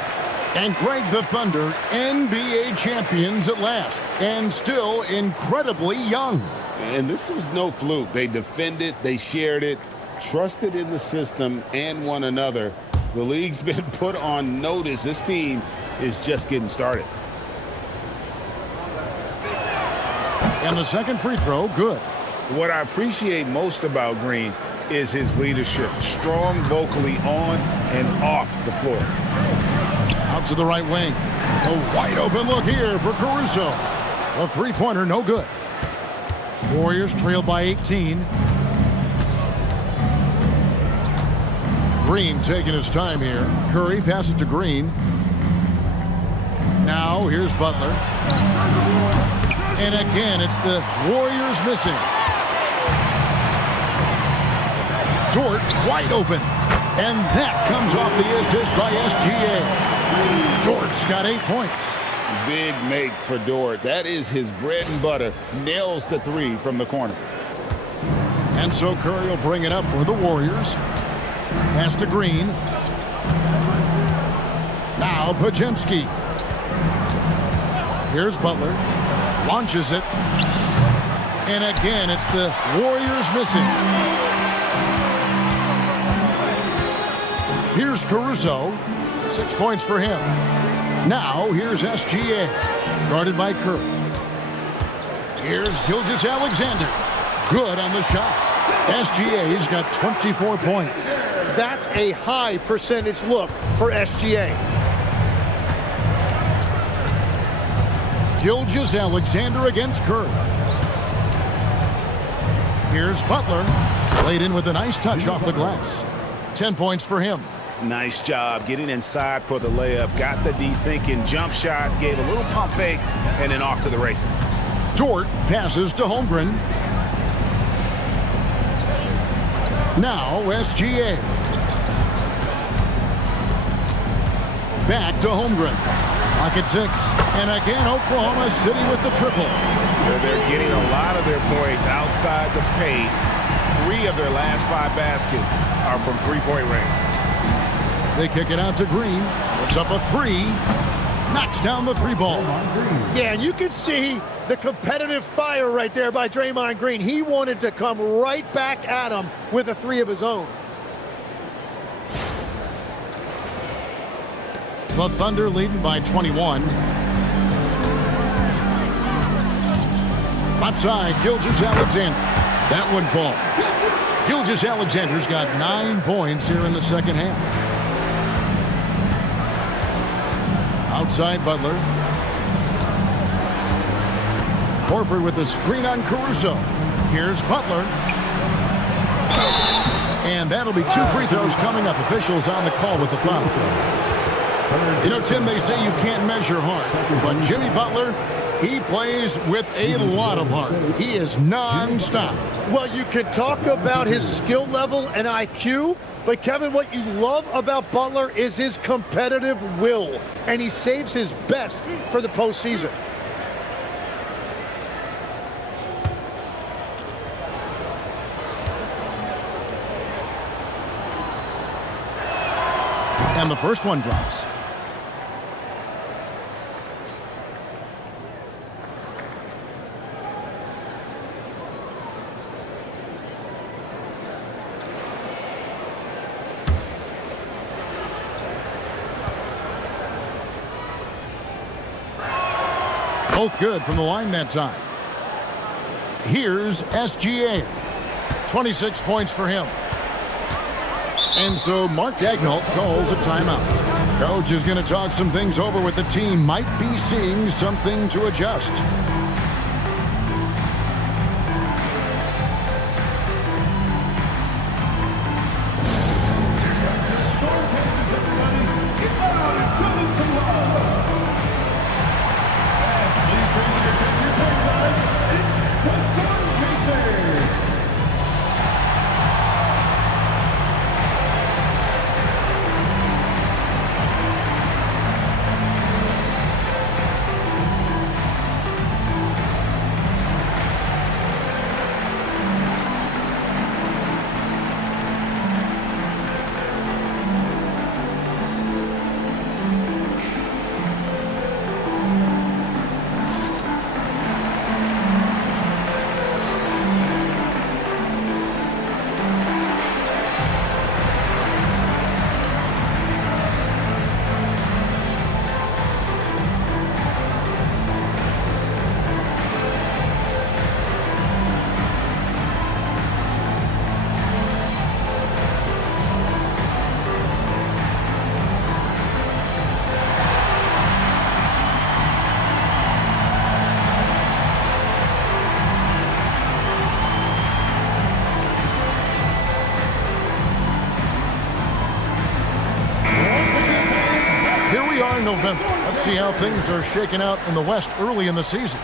And Greg, the Thunder, NBA champions at last, and still incredibly young. And this was no fluke. They defended, they shared it, trusted in the system and one another. The league's been put on notice. This team is just getting started. And the second free throw, good. What I appreciate most about Green is his leadership. Strong vocally on and off the floor. Out to the right wing. A wide open look here for Caruso. A three-pointer, no good. Warriors trail by 18. Green taking his time here. Curry passes to Green. Now here's Butler. And again, it's the Warriors missing. Dort wide open. And that comes off the assist by SGA. Dort's got 8 points. Big make for Dort. That is his bread and butter. Nails the three from the corner. And so Curry will bring it up for the Warriors. Pass to Green. Now Podziemski. Here's Butler. Launches it. And again, it's the Warriors missing. Here's Caruso. 6 points for him. Now, here's SGA. Guarded by Curry. Here's Gilgeous-Alexander. Good on the shot. SGA's got 24 points. That's a high percentage look for SGA. Gilgeous-Alexander against Curry. Here's Butler. Laid in with a nice touch off the glass. 10 points for him. Nice job getting inside for the layup. Got the D thinking. Jump shot. Gave a little pump fake. And then off to the races. Dort passes to Holmgren. Now SGA. Back to Holmgren. Pocket 6. And again, Oklahoma City with the triple. They're getting a lot of their points outside the paint. 3 of their last 5 baskets are from three-point range. They kick it out to Green. Puts up a 3. Knocks down the 3 ball. Yeah, and you can see the competitive fire right there by Draymond Green. He wanted to come right back at him with a 3 of his own. The Thunder leading by 21. Left side, Gilgeous-Alexander. That one falls. Gilgeous-Alexander's got 9 points here in the second half. Outside Butler. Horford with the screen on Caruso. Here's Butler. And that'll be 2 free throws coming up. Officials on the call with the foul. You know, Tim, they say you can't measure heart, but Jimmy Butler, he plays with a lot of heart. He is non-stop. Well, you can talk about his skill level and IQ, but Kevin, what you love about Butler is his competitive will, and he saves his best for the postseason. And the first one drops. Both good from the line that time. Here's SGA. 26 points for him. And so Mark Daigneault calls a timeout. Coach is going to talk some things over with the team. Might be seeing something to adjust. November. Let's see how things are shaking out in the West early in the season.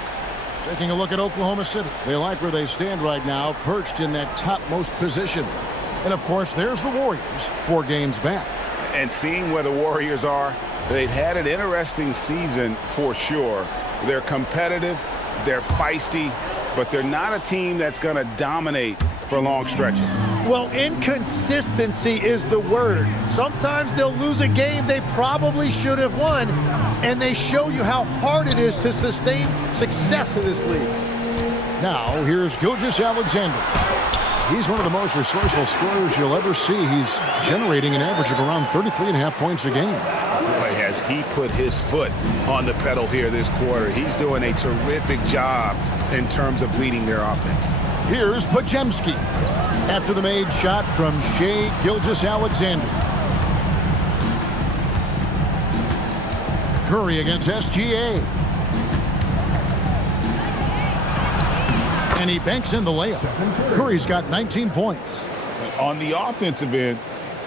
Taking a look at Oklahoma City. They like where they stand right now, perched in that topmost position. And of course, there's the Warriors, 4 games back. And seeing where the Warriors are, they've had an interesting season for sure. They're competitive, they're feisty, but they're not a team that's going to dominate for long stretches. Well, inconsistency is the word. Sometimes they'll lose a game they probably should have won, and they show you how hard it is to sustain success in this league. Now, here's Gilgeous-Alexander. He's one of the most resourceful scorers you'll ever see. He's generating an average of around 33.5 points a game. Boy, has he put his foot on the pedal here this quarter. He's doing a terrific job in terms of leading their offense. Here's Podziemski after the made shot from Shai Gilgeous-Alexander. Curry against SGA. And he banks in the layup. Curry's got 19 points. On the offensive end,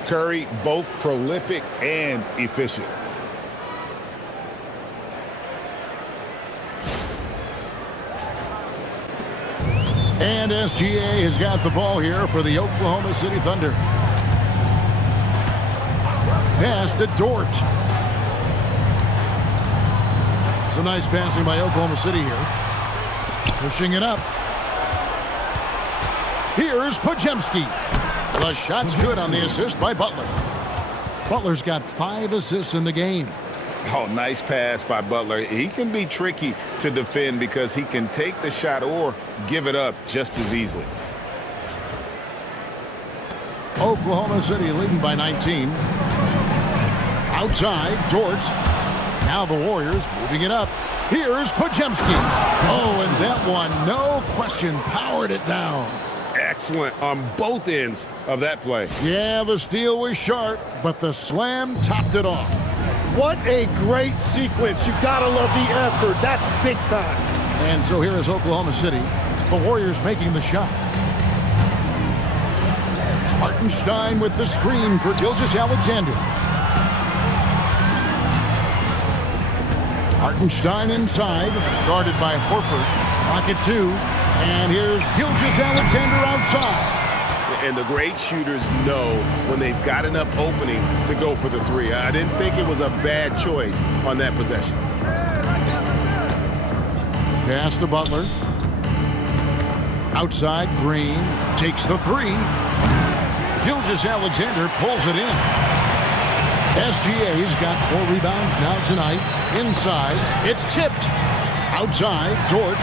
Curry both prolific and efficient. And SGA has got the ball here for the Oklahoma City Thunder. Pass to Dort. Some nice passing by Oklahoma City here. Pushing it up. Here's Podziemski. The shot's good on the assist by Butler. Butler's got 5 assists in the game. Oh, nice pass by Butler. He can be tricky to defend because he can take the shot or give it up just as easily. Oklahoma City leading by 19. Outside, Dort. Now the Warriors moving it up. Here's Podziemski. Oh, and that one, no question, powered it down. Excellent on both ends of that play. Yeah, the steal was sharp, but the slam topped it off. What a great sequence. You've got to love the effort. That's big time. And so here is Oklahoma City. The Warriors making the shot. Hartenstein with the screen for Gilgeous-Alexander. Hartenstein inside, guarded by Horford. Pocket 2, and here's Gilgeous-Alexander outside. And the great shooters know when they've got enough opening to go for the three. I didn't think it was a bad choice on that possession. Pass to Butler. Outside, Green takes the three. Gilgeous-Alexander pulls it in. SGA's got 4 rebounds now tonight. Inside, it's tipped. Outside, Dort.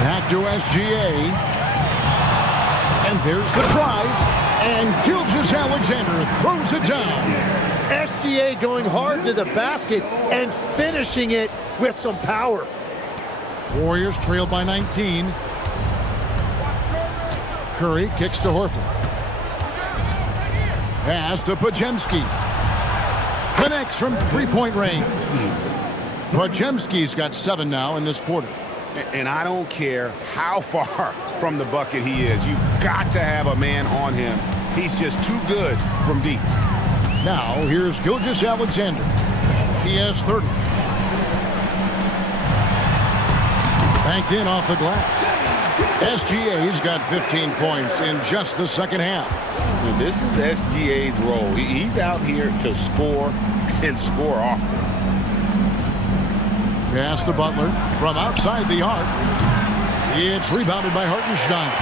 Back to SGA. And there's the prize. And Gilgeous-Alexander throws it down. SGA going hard to the basket and finishing it with some power. Warriors trail by 19. Curry kicks to Horford. Pass to Podziemski. Connects from three-point range. Podziemski's got 7 now in this quarter. And I don't care how far from the bucket he is. You've got to have a man on him. He's just too good from deep. Now, here's Gilgeous-Alexander. He has 30. Banked in off the glass. SGA's got 15 points in just the second half. And this is SGA's role. He's out here to score and score often. Pass to Butler from outside the arc. It's rebounded by Hartenstein.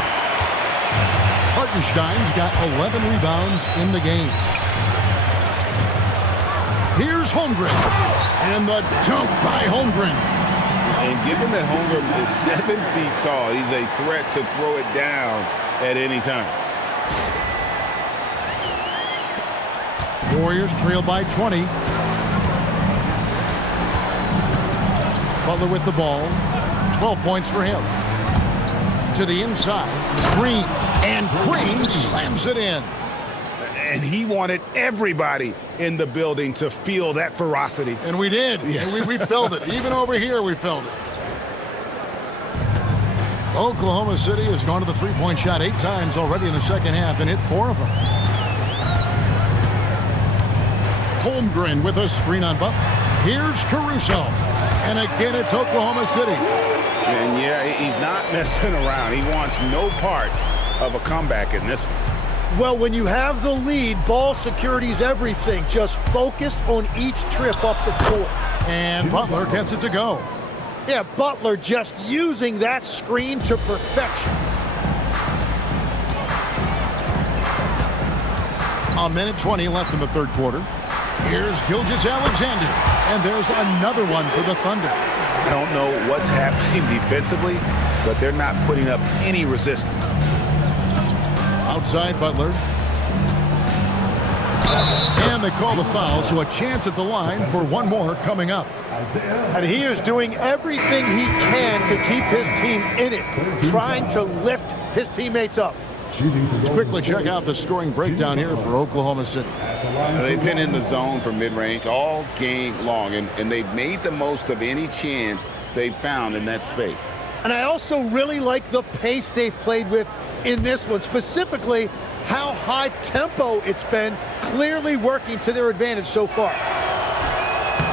Hartenstein's got 11 rebounds in the game. Here's Holmgren. And the dunk by Holmgren. And given that Holmgren is 7 feet tall, he's a threat to throw it down at any time. Warriors trail by 20. Butler with the ball. 12 points for him. To the inside. Green. And Green slams it in. And he wanted everybody in the building to feel that ferocity. And we did. Yeah. We felt it. Even over here, we felt it. Oklahoma City has gone to the three-point shot 8 times already in the second half and hit 4 of them. Holmgren with a screen on Butler. Here's Caruso. And again, it's Oklahoma City. And yeah, he's not messing around. He wants no part of a comeback in this one. Well, when you have the lead, ball security is everything. Just focus on each trip up the court. And Butler gets it to go. Yeah, Butler just using that screen to perfection. A minute 20 left in the third quarter. Here's Gilgeous-Alexander. And there's another one for the Thunder. I don't know what's happening defensively, but they're not putting up any resistance. Outside Butler. And they call the foul, so a chance at the line for one more coming up. And he is doing everything he can to keep his team in it, trying to lift his teammates up. Let's quickly check out the scoring breakdown here for Oklahoma City. They've been in the zone for mid-range all game long, and they've made the most of any chance they've found in that space. And I also really like the pace they've played with in this one, specifically how high tempo it's been, clearly working to their advantage so far.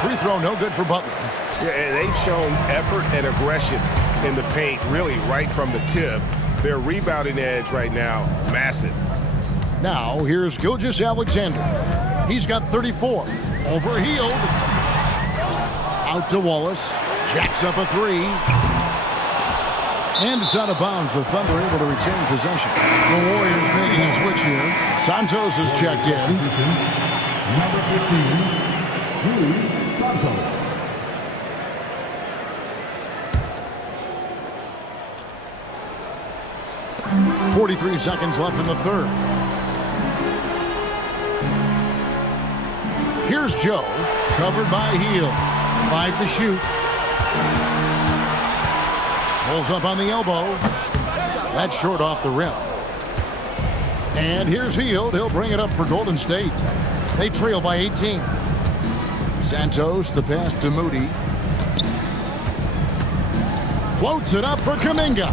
Free throw no good for Butler. Yeah, they've shown effort and aggression in the paint, really right from the tip. Their rebounding edge right now, massive. Now, here's Gilgeous-Alexander. He's got 34. Over Hield. Out to Wallace. Jacks up a 3. And it's out of bounds. The Thunder able to retain possession. The Warriors making a switch here. Santos is checked in. Number 15, Santos. 43 seconds left in the third. Here's Joe, covered by Hield. 5 to shoot. Pulls up on the elbow. That's short off the rim. And here's Hield. He'll bring it up for Golden State. They trail by 18. Santos, the pass to Moody. Floats it up for Kuminga.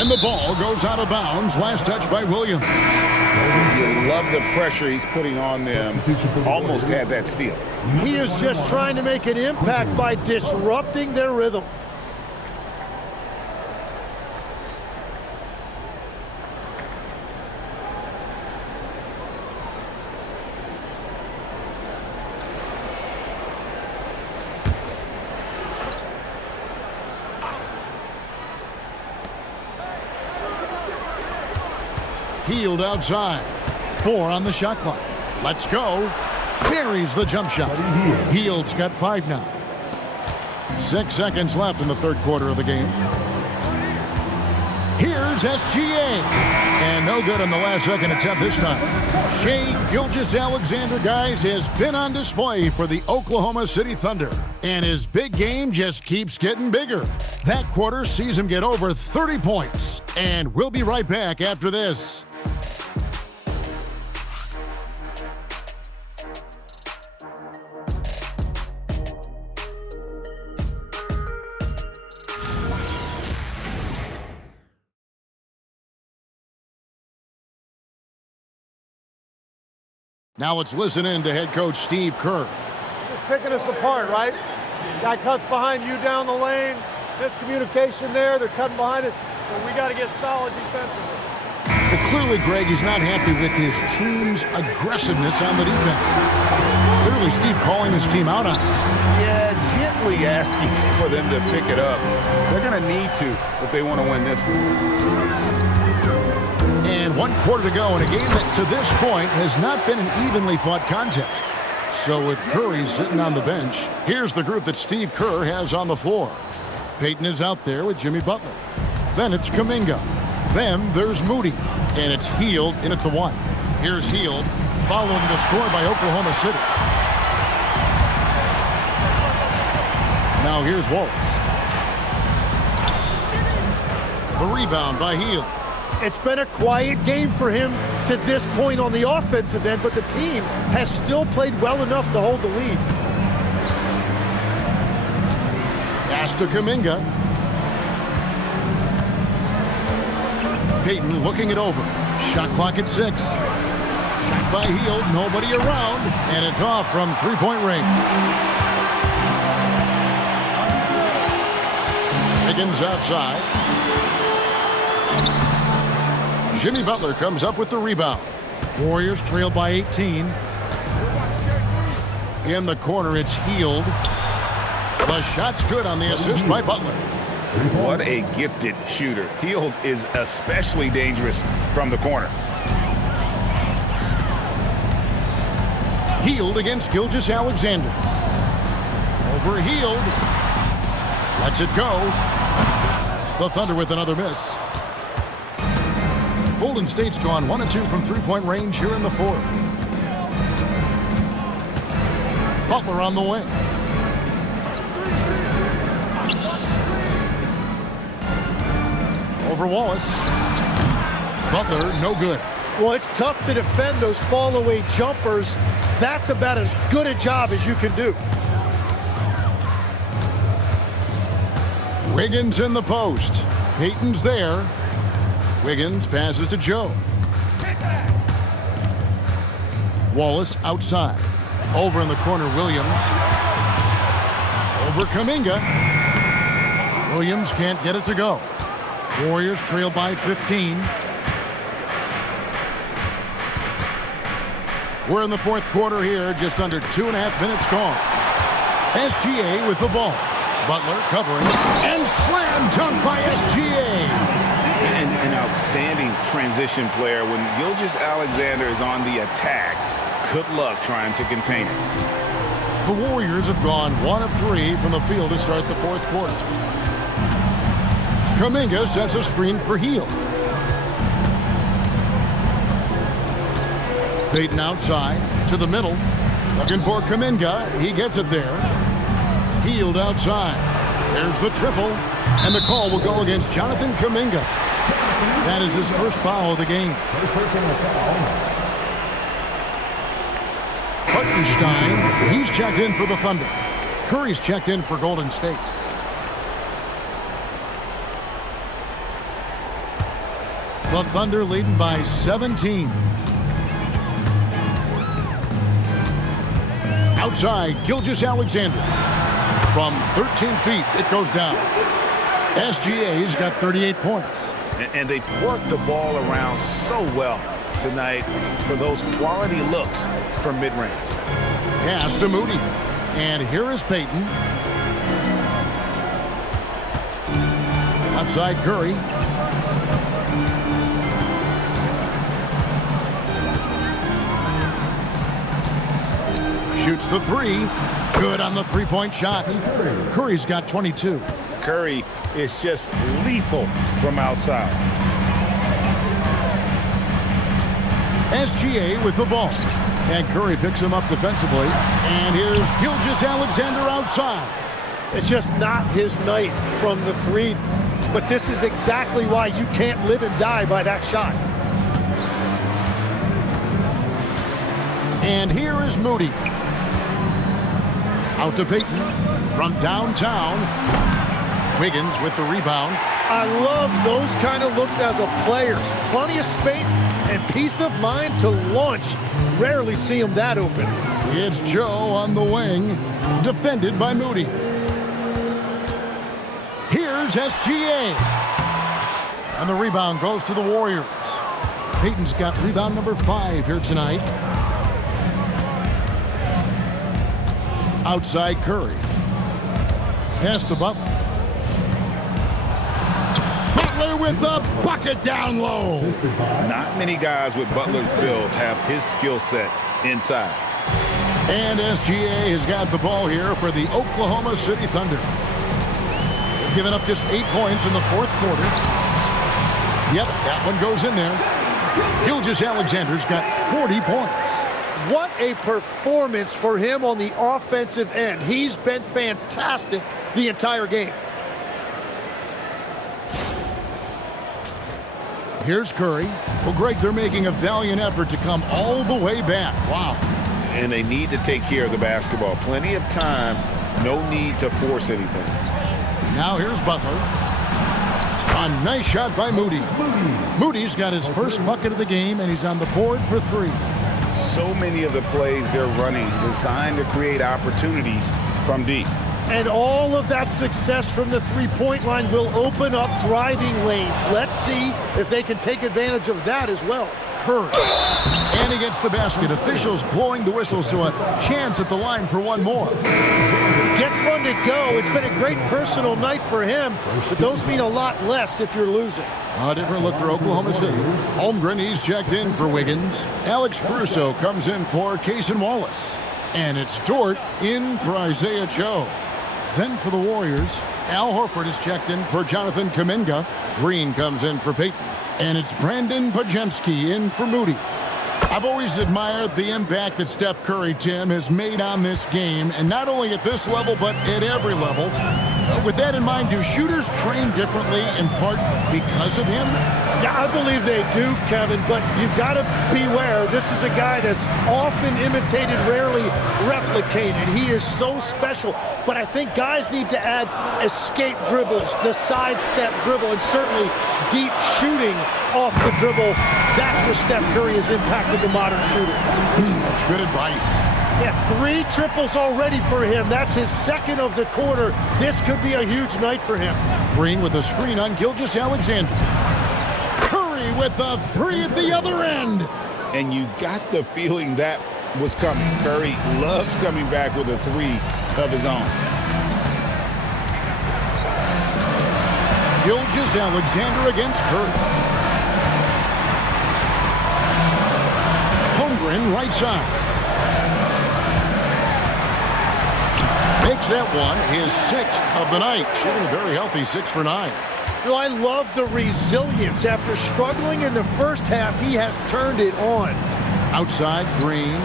And the ball goes out of bounds. Last touch by Williams. You love the pressure he's putting on them. Almost had that steal. He is just trying to make an impact by disrupting their rhythm. Hield outside. 4 on the shot clock. Let's go. Buries the jump shot. Hield's got 5 now. 6 seconds left in the third quarter of the game. Here's SGA. And no good on the last second attempt this time. Shai Gilgeous-Alexander, guys, has been on display for the Oklahoma City Thunder. And his big game just keeps getting bigger. That quarter sees him get over 30 points. And we'll be right back after this. Now let's listen in to head coach Steve Kerr. Just picking us apart, right? Guy cuts behind you down the lane. Miscommunication there. They're cutting behind us. So we got to get solid defensively. But clearly, Greg, he's not happy with his team's aggressiveness on the defense. Clearly, Steve calling his team out on it. Yeah, gently asking for them to pick it up. They're going to need to if they want to win this one. And 1 quarter to go in a game that to this point has not been an evenly fought contest. So with Curry sitting on the bench, here's the group that Steve Kerr has on the floor. Payton is out there with Jimmy Butler. Then it's Kuminga. Then there's Moody. And it's Hield in at the 1. Here's Hield following the score by Oklahoma City. Now here's Wallace. The rebound by Hield. It's been a quiet game for him to this point on the offensive end, but the team has still played well enough to hold the lead. Pass to Kuminga. Payton looking it over. Shot clock at 6. Shot by Hield, nobody around, and it's off from three-point range. Higgins outside. Jimmy Butler comes up with the rebound. Warriors trail by 18. In the corner, it's Hield. The shot's good on the assist by Butler. What a gifted shooter. Hield is especially dangerous from the corner. Hield against Gilgeous-Alexander. Over Hield. Lets it go. The Thunder with another miss. Golden State's gone 1 of 2 from three-point range here in the fourth. Butler on the wing. Over Wallace. Butler, no good. Well, it's tough to defend those fall-away jumpers. That's about as good a job as you can do. Wiggins in the post. Payton's there. Wiggins passes to Joe. Wallace outside. Over in the corner, Williams. Over Kuminga. Williams can't get it to go. Warriors trail by 15. We're in the fourth quarter here, just under 2.5 minutes gone. SGA with the ball. Butler covering, and slam dunk by SGA. An outstanding transition player. When Gilgeous-Alexander is on the attack, good luck trying to contain it. The Warriors have gone 1 of 3 from the field to start the fourth quarter. Kuminga sets a screen for Hield. Payton outside to the middle. Looking for Kuminga. He gets it there. Hield outside. There's the triple. And the call will go against Jonathan Kuminga. That is his first foul of the game. Hartenstein, he's checked in for the Thunder. Curry's checked in for Golden State. The Thunder leading by 17. Outside, Gilgeous-Alexander. From 13 feet, it goes down. SGA's got 38 points. And they've worked the ball around so well tonight for those quality looks from mid-range. Pass to Moody. And here is Payton. Outside Curry. Shoots the three. Good on the three-point shot. Curry's got 22. Curry is just lethal from outside. SGA with the ball. And Curry picks him up defensively. And here's Gilgeous-Alexander outside. It's just not his night from the three. But this is exactly why you can't live and die by that shot. And here is Moody. Out to Payton from downtown. Wiggins with the rebound. I love those kind of looks as a player. Plenty of space and peace of mind to launch. Rarely see him that open. It's Joe on the wing, defended by Moody. Here's SGA. And the rebound goes to the Warriors. Payton's got rebound number 5 here tonight. Outside Curry. Pass to Butler. Butler with the bucket down low. Not many guys with Butler's build have his skill set inside. And SGA has got the ball here for the Oklahoma City Thunder. They've given up just 8 points in the fourth quarter. Yep, that one goes in there. Gilgeous-Alexander's got 40 points. What a performance for him on the offensive end. He's been fantastic the entire game. Here's Curry. Well, Greg, they're making a valiant effort to come all the way back. Wow. And they need to take care of the basketball. Plenty of time. No need to force anything. Now here's Butler. A nice shot by Moody. Moody's got his first bucket of the game, and he's on the board for 3. So many of the plays they're running designed to create opportunities from deep. And all of that success from the three-point line will open up driving lanes. Let's see if they can take advantage of that as well. Curry. And he gets the basket. Officials blowing the whistle, so a chance at the line for one more. Gets one to go. It's been a great personal night for him, but those mean a lot less if you're losing. A different look for Oklahoma City. Holmgren, he's checked in for Wiggins. Alex Caruso comes in for Cason Wallace. And it's Dort in for Isaiah Joe. Then for the Warriors, Al Horford is checked in for Jonathan Kuminga. Green comes in for Payton. And it's Brandon Podziemski in for Moody. I've always admired the impact that Steph Curry, Tim, has made on this game, and not only at this level, but at every level. With that in mind, do shooters train differently in part because of him? Yeah, I believe they do, Kevin, but you've got to beware. This is a guy that's often imitated, rarely replicated. He is so special, but I think guys need to add escape dribbles, the sidestep dribble, and certainly deep shooting off the dribble. That's where Steph Curry has impacted the modern shooter. That's good advice. Yeah, 3 triples already for him. That's his second of the quarter. This could be a huge night for him. Green with a screen on Gilgeous-Alexander. Curry with a 3 at the other end. And you got the feeling that was coming. Curry loves coming back with a 3 of his own. Gilgeous-Alexander against Curry. Holmgren right side. Makes that one his 6th of the night. Shooting a very healthy 6 for 9. You know, I love the resilience. After struggling in the first half, he has turned it on. Outside Green.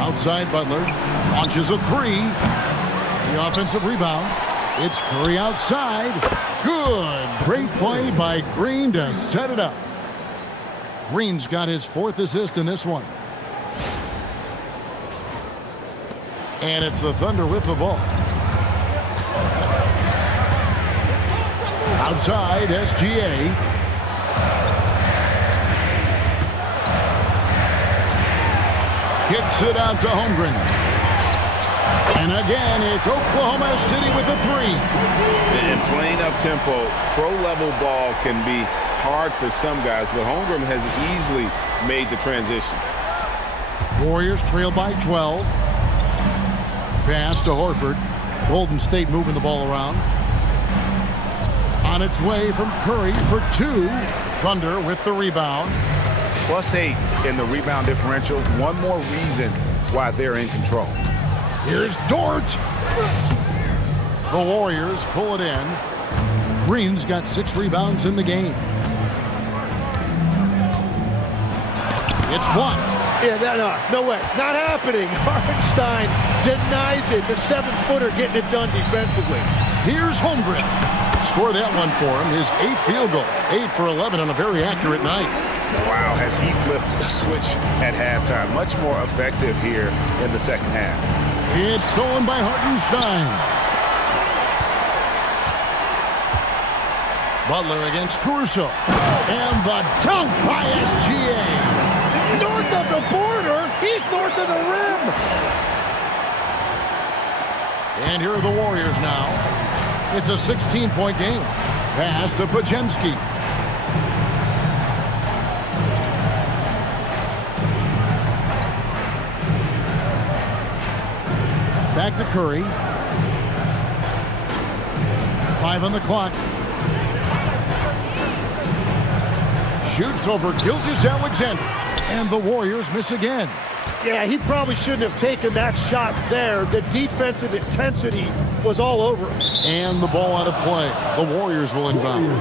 Outside Butler. Launches a 3. The offensive rebound. It's Curry outside. Good. Great play by Green to set it up. Green's got his 4th assist in this one. And it's the Thunder with the ball. Outside, SGA. Kicks it out to Holmgren. And again, it's Oklahoma City with a 3. And playing up-tempo, pro-level ball can be hard for some guys, but Holmgren has easily made the transition. Warriors trail by 12. Pass to Horford. Golden State moving the ball around. On its way from Curry for 2. Thunder with the rebound. +8 in the rebound differential. One more reason why they're in control. Here's Dort. The Warriors pull it in. Green's got 6 rebounds in the game. It's blocked. Yeah, no way. Not happening. Hartenstein denies it. The 7-footer getting it done defensively. Here's Holmgren. Score that one for him. His 8th field goal. 8 for 11 on a very accurate night. Wow, has he flipped the switch at halftime. Much more effective here in the second half. It's stolen by Hartenstein. Butler against Caruso. And the dunk by SGA. North of the border. He's north of the rim. And here are the Warriors now. It's a 16-point game. Pass to Podziemski. Back to Curry. 5 on the clock. Shoots over Gilgeous-Alexander. And the Warriors miss again. Yeah, he probably shouldn't have taken that shot there. The defensive intensity was all over him. And the ball out of play. The Warriors will inbound.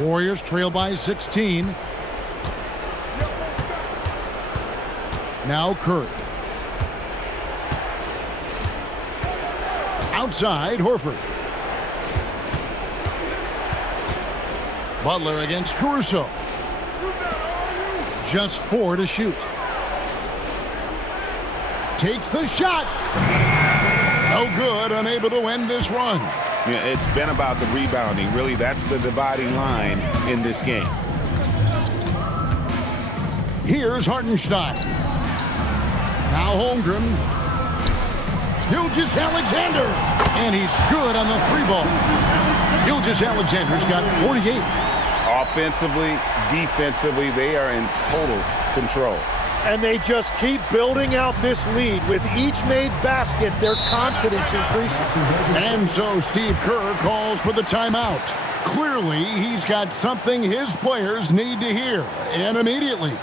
Warriors trail by 16. Now Curry. Outside, Horford. Butler against Caruso. Just 4 to shoot. Takes the shot. No good, unable to end this run. Yeah, it's been about the rebounding. Really, that's the dividing line in this game. Here's Hartenstein. Now Holmgren. Gilgeous-Alexander. And he's good on the 3-ball. Gilgeous-Alexander's got 48. Offensively, defensively, they are in total control. And they just keep building out this lead. With each made basket, their confidence increases. And so Steve Kerr calls for the timeout. Clearly, he's got something his players need to hear, and immediately.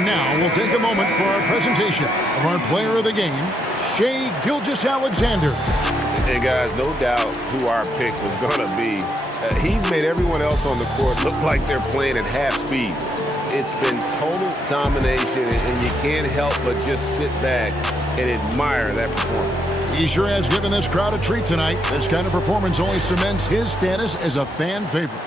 And now we'll take a moment for our presentation of our player of the game, Shai Gilgeous-Alexander. Hey, guys, no doubt who our pick was going to be. He's made everyone else on the court look like they're playing at half speed. It's been total domination, and you can't help but just sit back and admire that performance. He sure has given this crowd a treat tonight. This kind of performance only cements his status as a fan favorite.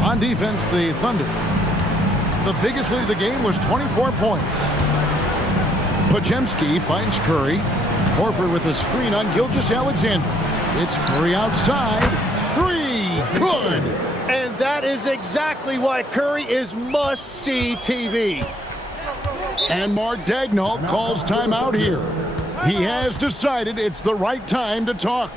On defense, the Thunder. The biggest lead of the game was 24 points. Podziemski finds Curry. Horford with a screen on Gilgeous-Alexander. It's Curry outside. Three. Good. And that is exactly why Curry is must-see TV. And Mark Daigneault calls timeout here. He has decided it's the right time to talk.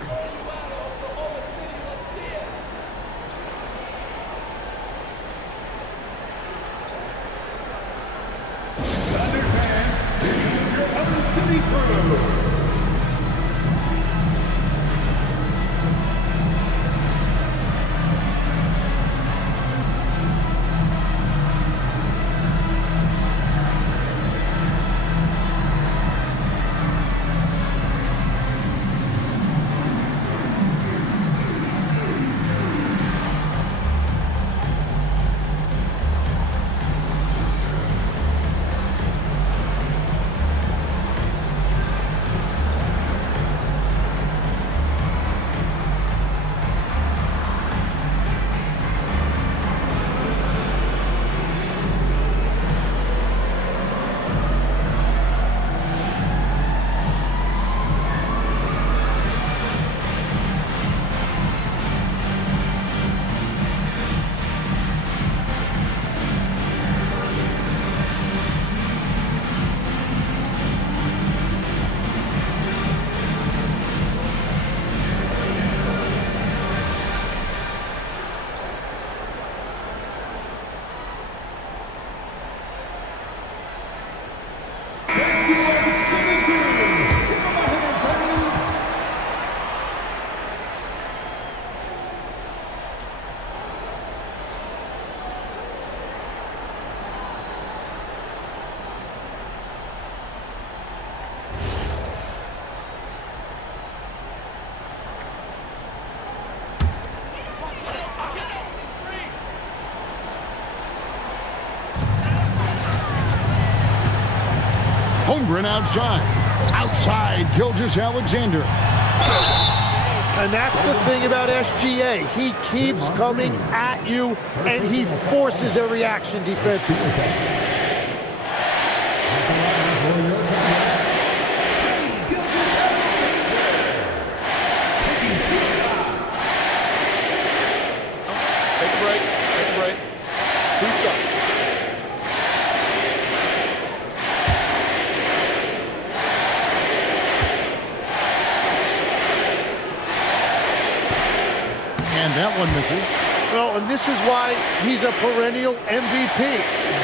Holmgren outside. Outside, Gilgeous-Alexander. And that's the thing about SGA. He keeps coming at you, and he forces every action defensively. Take a break. Take a break. 2 shots. And that one misses. Well, and this is why he's a perennial MVP.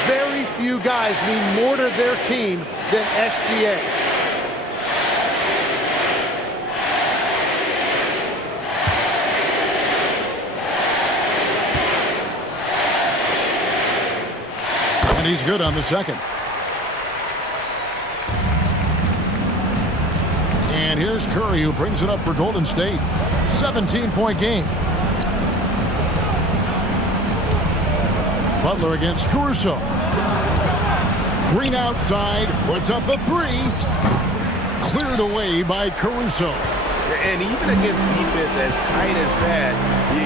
Very few guys mean more to their team than SGA. And he's good on the second. And here's Curry, who brings it up for Golden State. 17-point game. Butler against Caruso. Green outside, puts up the three. Cleared away by Caruso. And even against defense as tight as that,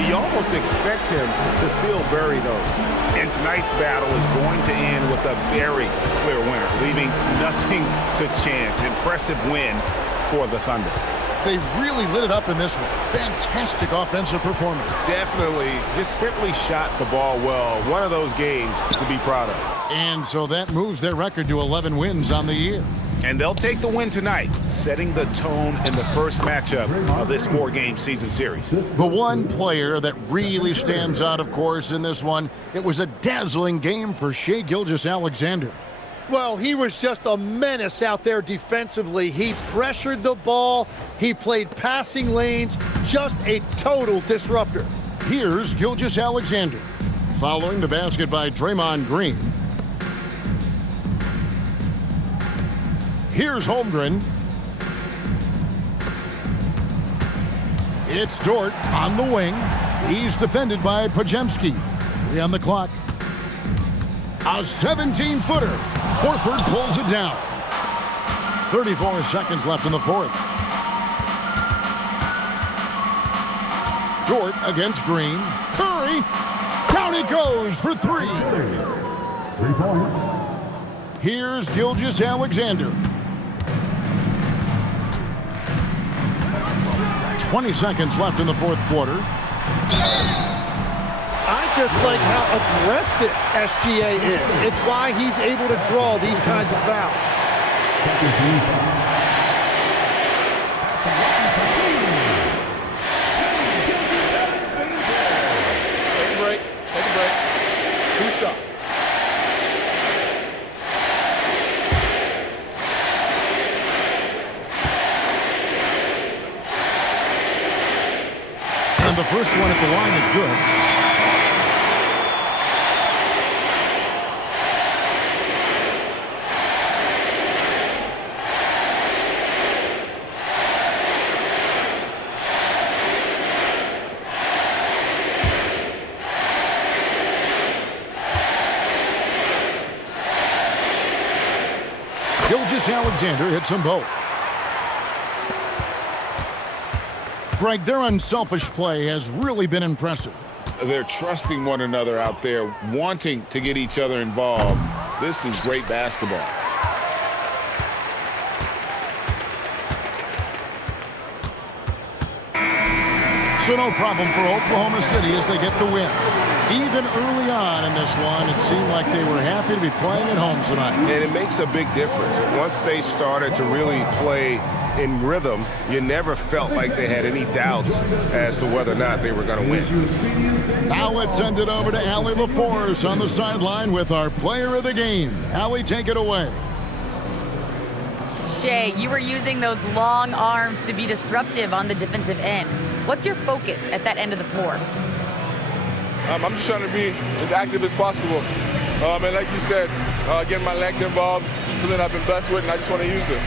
you almost expect him to still bury those. And tonight's battle is going to end with a very clear winner, leaving nothing to chance. Impressive win for the Thunder. They really lit it up in this one. Fantastic offensive performance. Definitely, just simply shot the ball well. One of those games to be proud of. And so that moves their record to 11 wins on the year. And they'll take the win tonight, setting the tone in the first matchup of this 4-game season series. The one player that really stands out, of course, in this one, it was a dazzling game for Shai Gilgeous-Alexander. Well, he was just a menace out there defensively. He pressured the ball. He played passing lanes. Just a total disruptor. Here's Gilgeous-Alexander. Following the basket by Draymond Green. Here's Holmgren. It's Dort on the wing. He's defended by Podziemski. 3 on the clock. A 17-footer. Horford pulls it down. 34 seconds left in the fourth. Dort against Green. Curry. Down he goes for 3. 3 points. Here's Gilgeous-Alexander. 20 seconds left in the fourth quarter. I just like how aggressive SGA is. It's why he's able to draw these kinds of fouls. Second team foul. Take a break. Take a break. 2 shots. And the first one at the line is good. Gilgeous-Alexander hits them both. Greg, their unselfish play has really been impressive. They're trusting one another out there, wanting to get each other involved. This is great basketball. So no problem for Oklahoma City as they get the win. Even early on in this one, it seemed like they were happy to be playing at home tonight. And it makes a big difference. Once they started to really play in rhythm, you never felt like they had any doubts as to whether or not they were going to win. Now let's send it over to Allie LaForce on the sideline with our player of the game. Allie, take it away. Shai, you were using those long arms to be disruptive on the defensive end. What's your focus at that end of the floor? I'm just trying to be as active as possible. And like you said, getting my length involved, something I've been blessed with, and I just want to use it.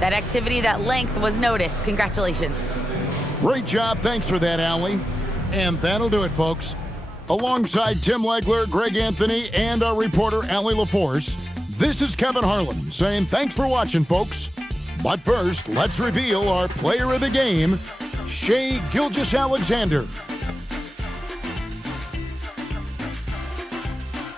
That activity, that length was noticed. Congratulations. Great job. Thanks for that, Allie. And that'll do it, folks. Alongside Tim Legler, Greg Anthony, and our reporter, Allie LaForce, this is Kevin Harlan saying thanks for watching, folks. But first, let's reveal our player of the game, Shai Gilgeous-Alexander.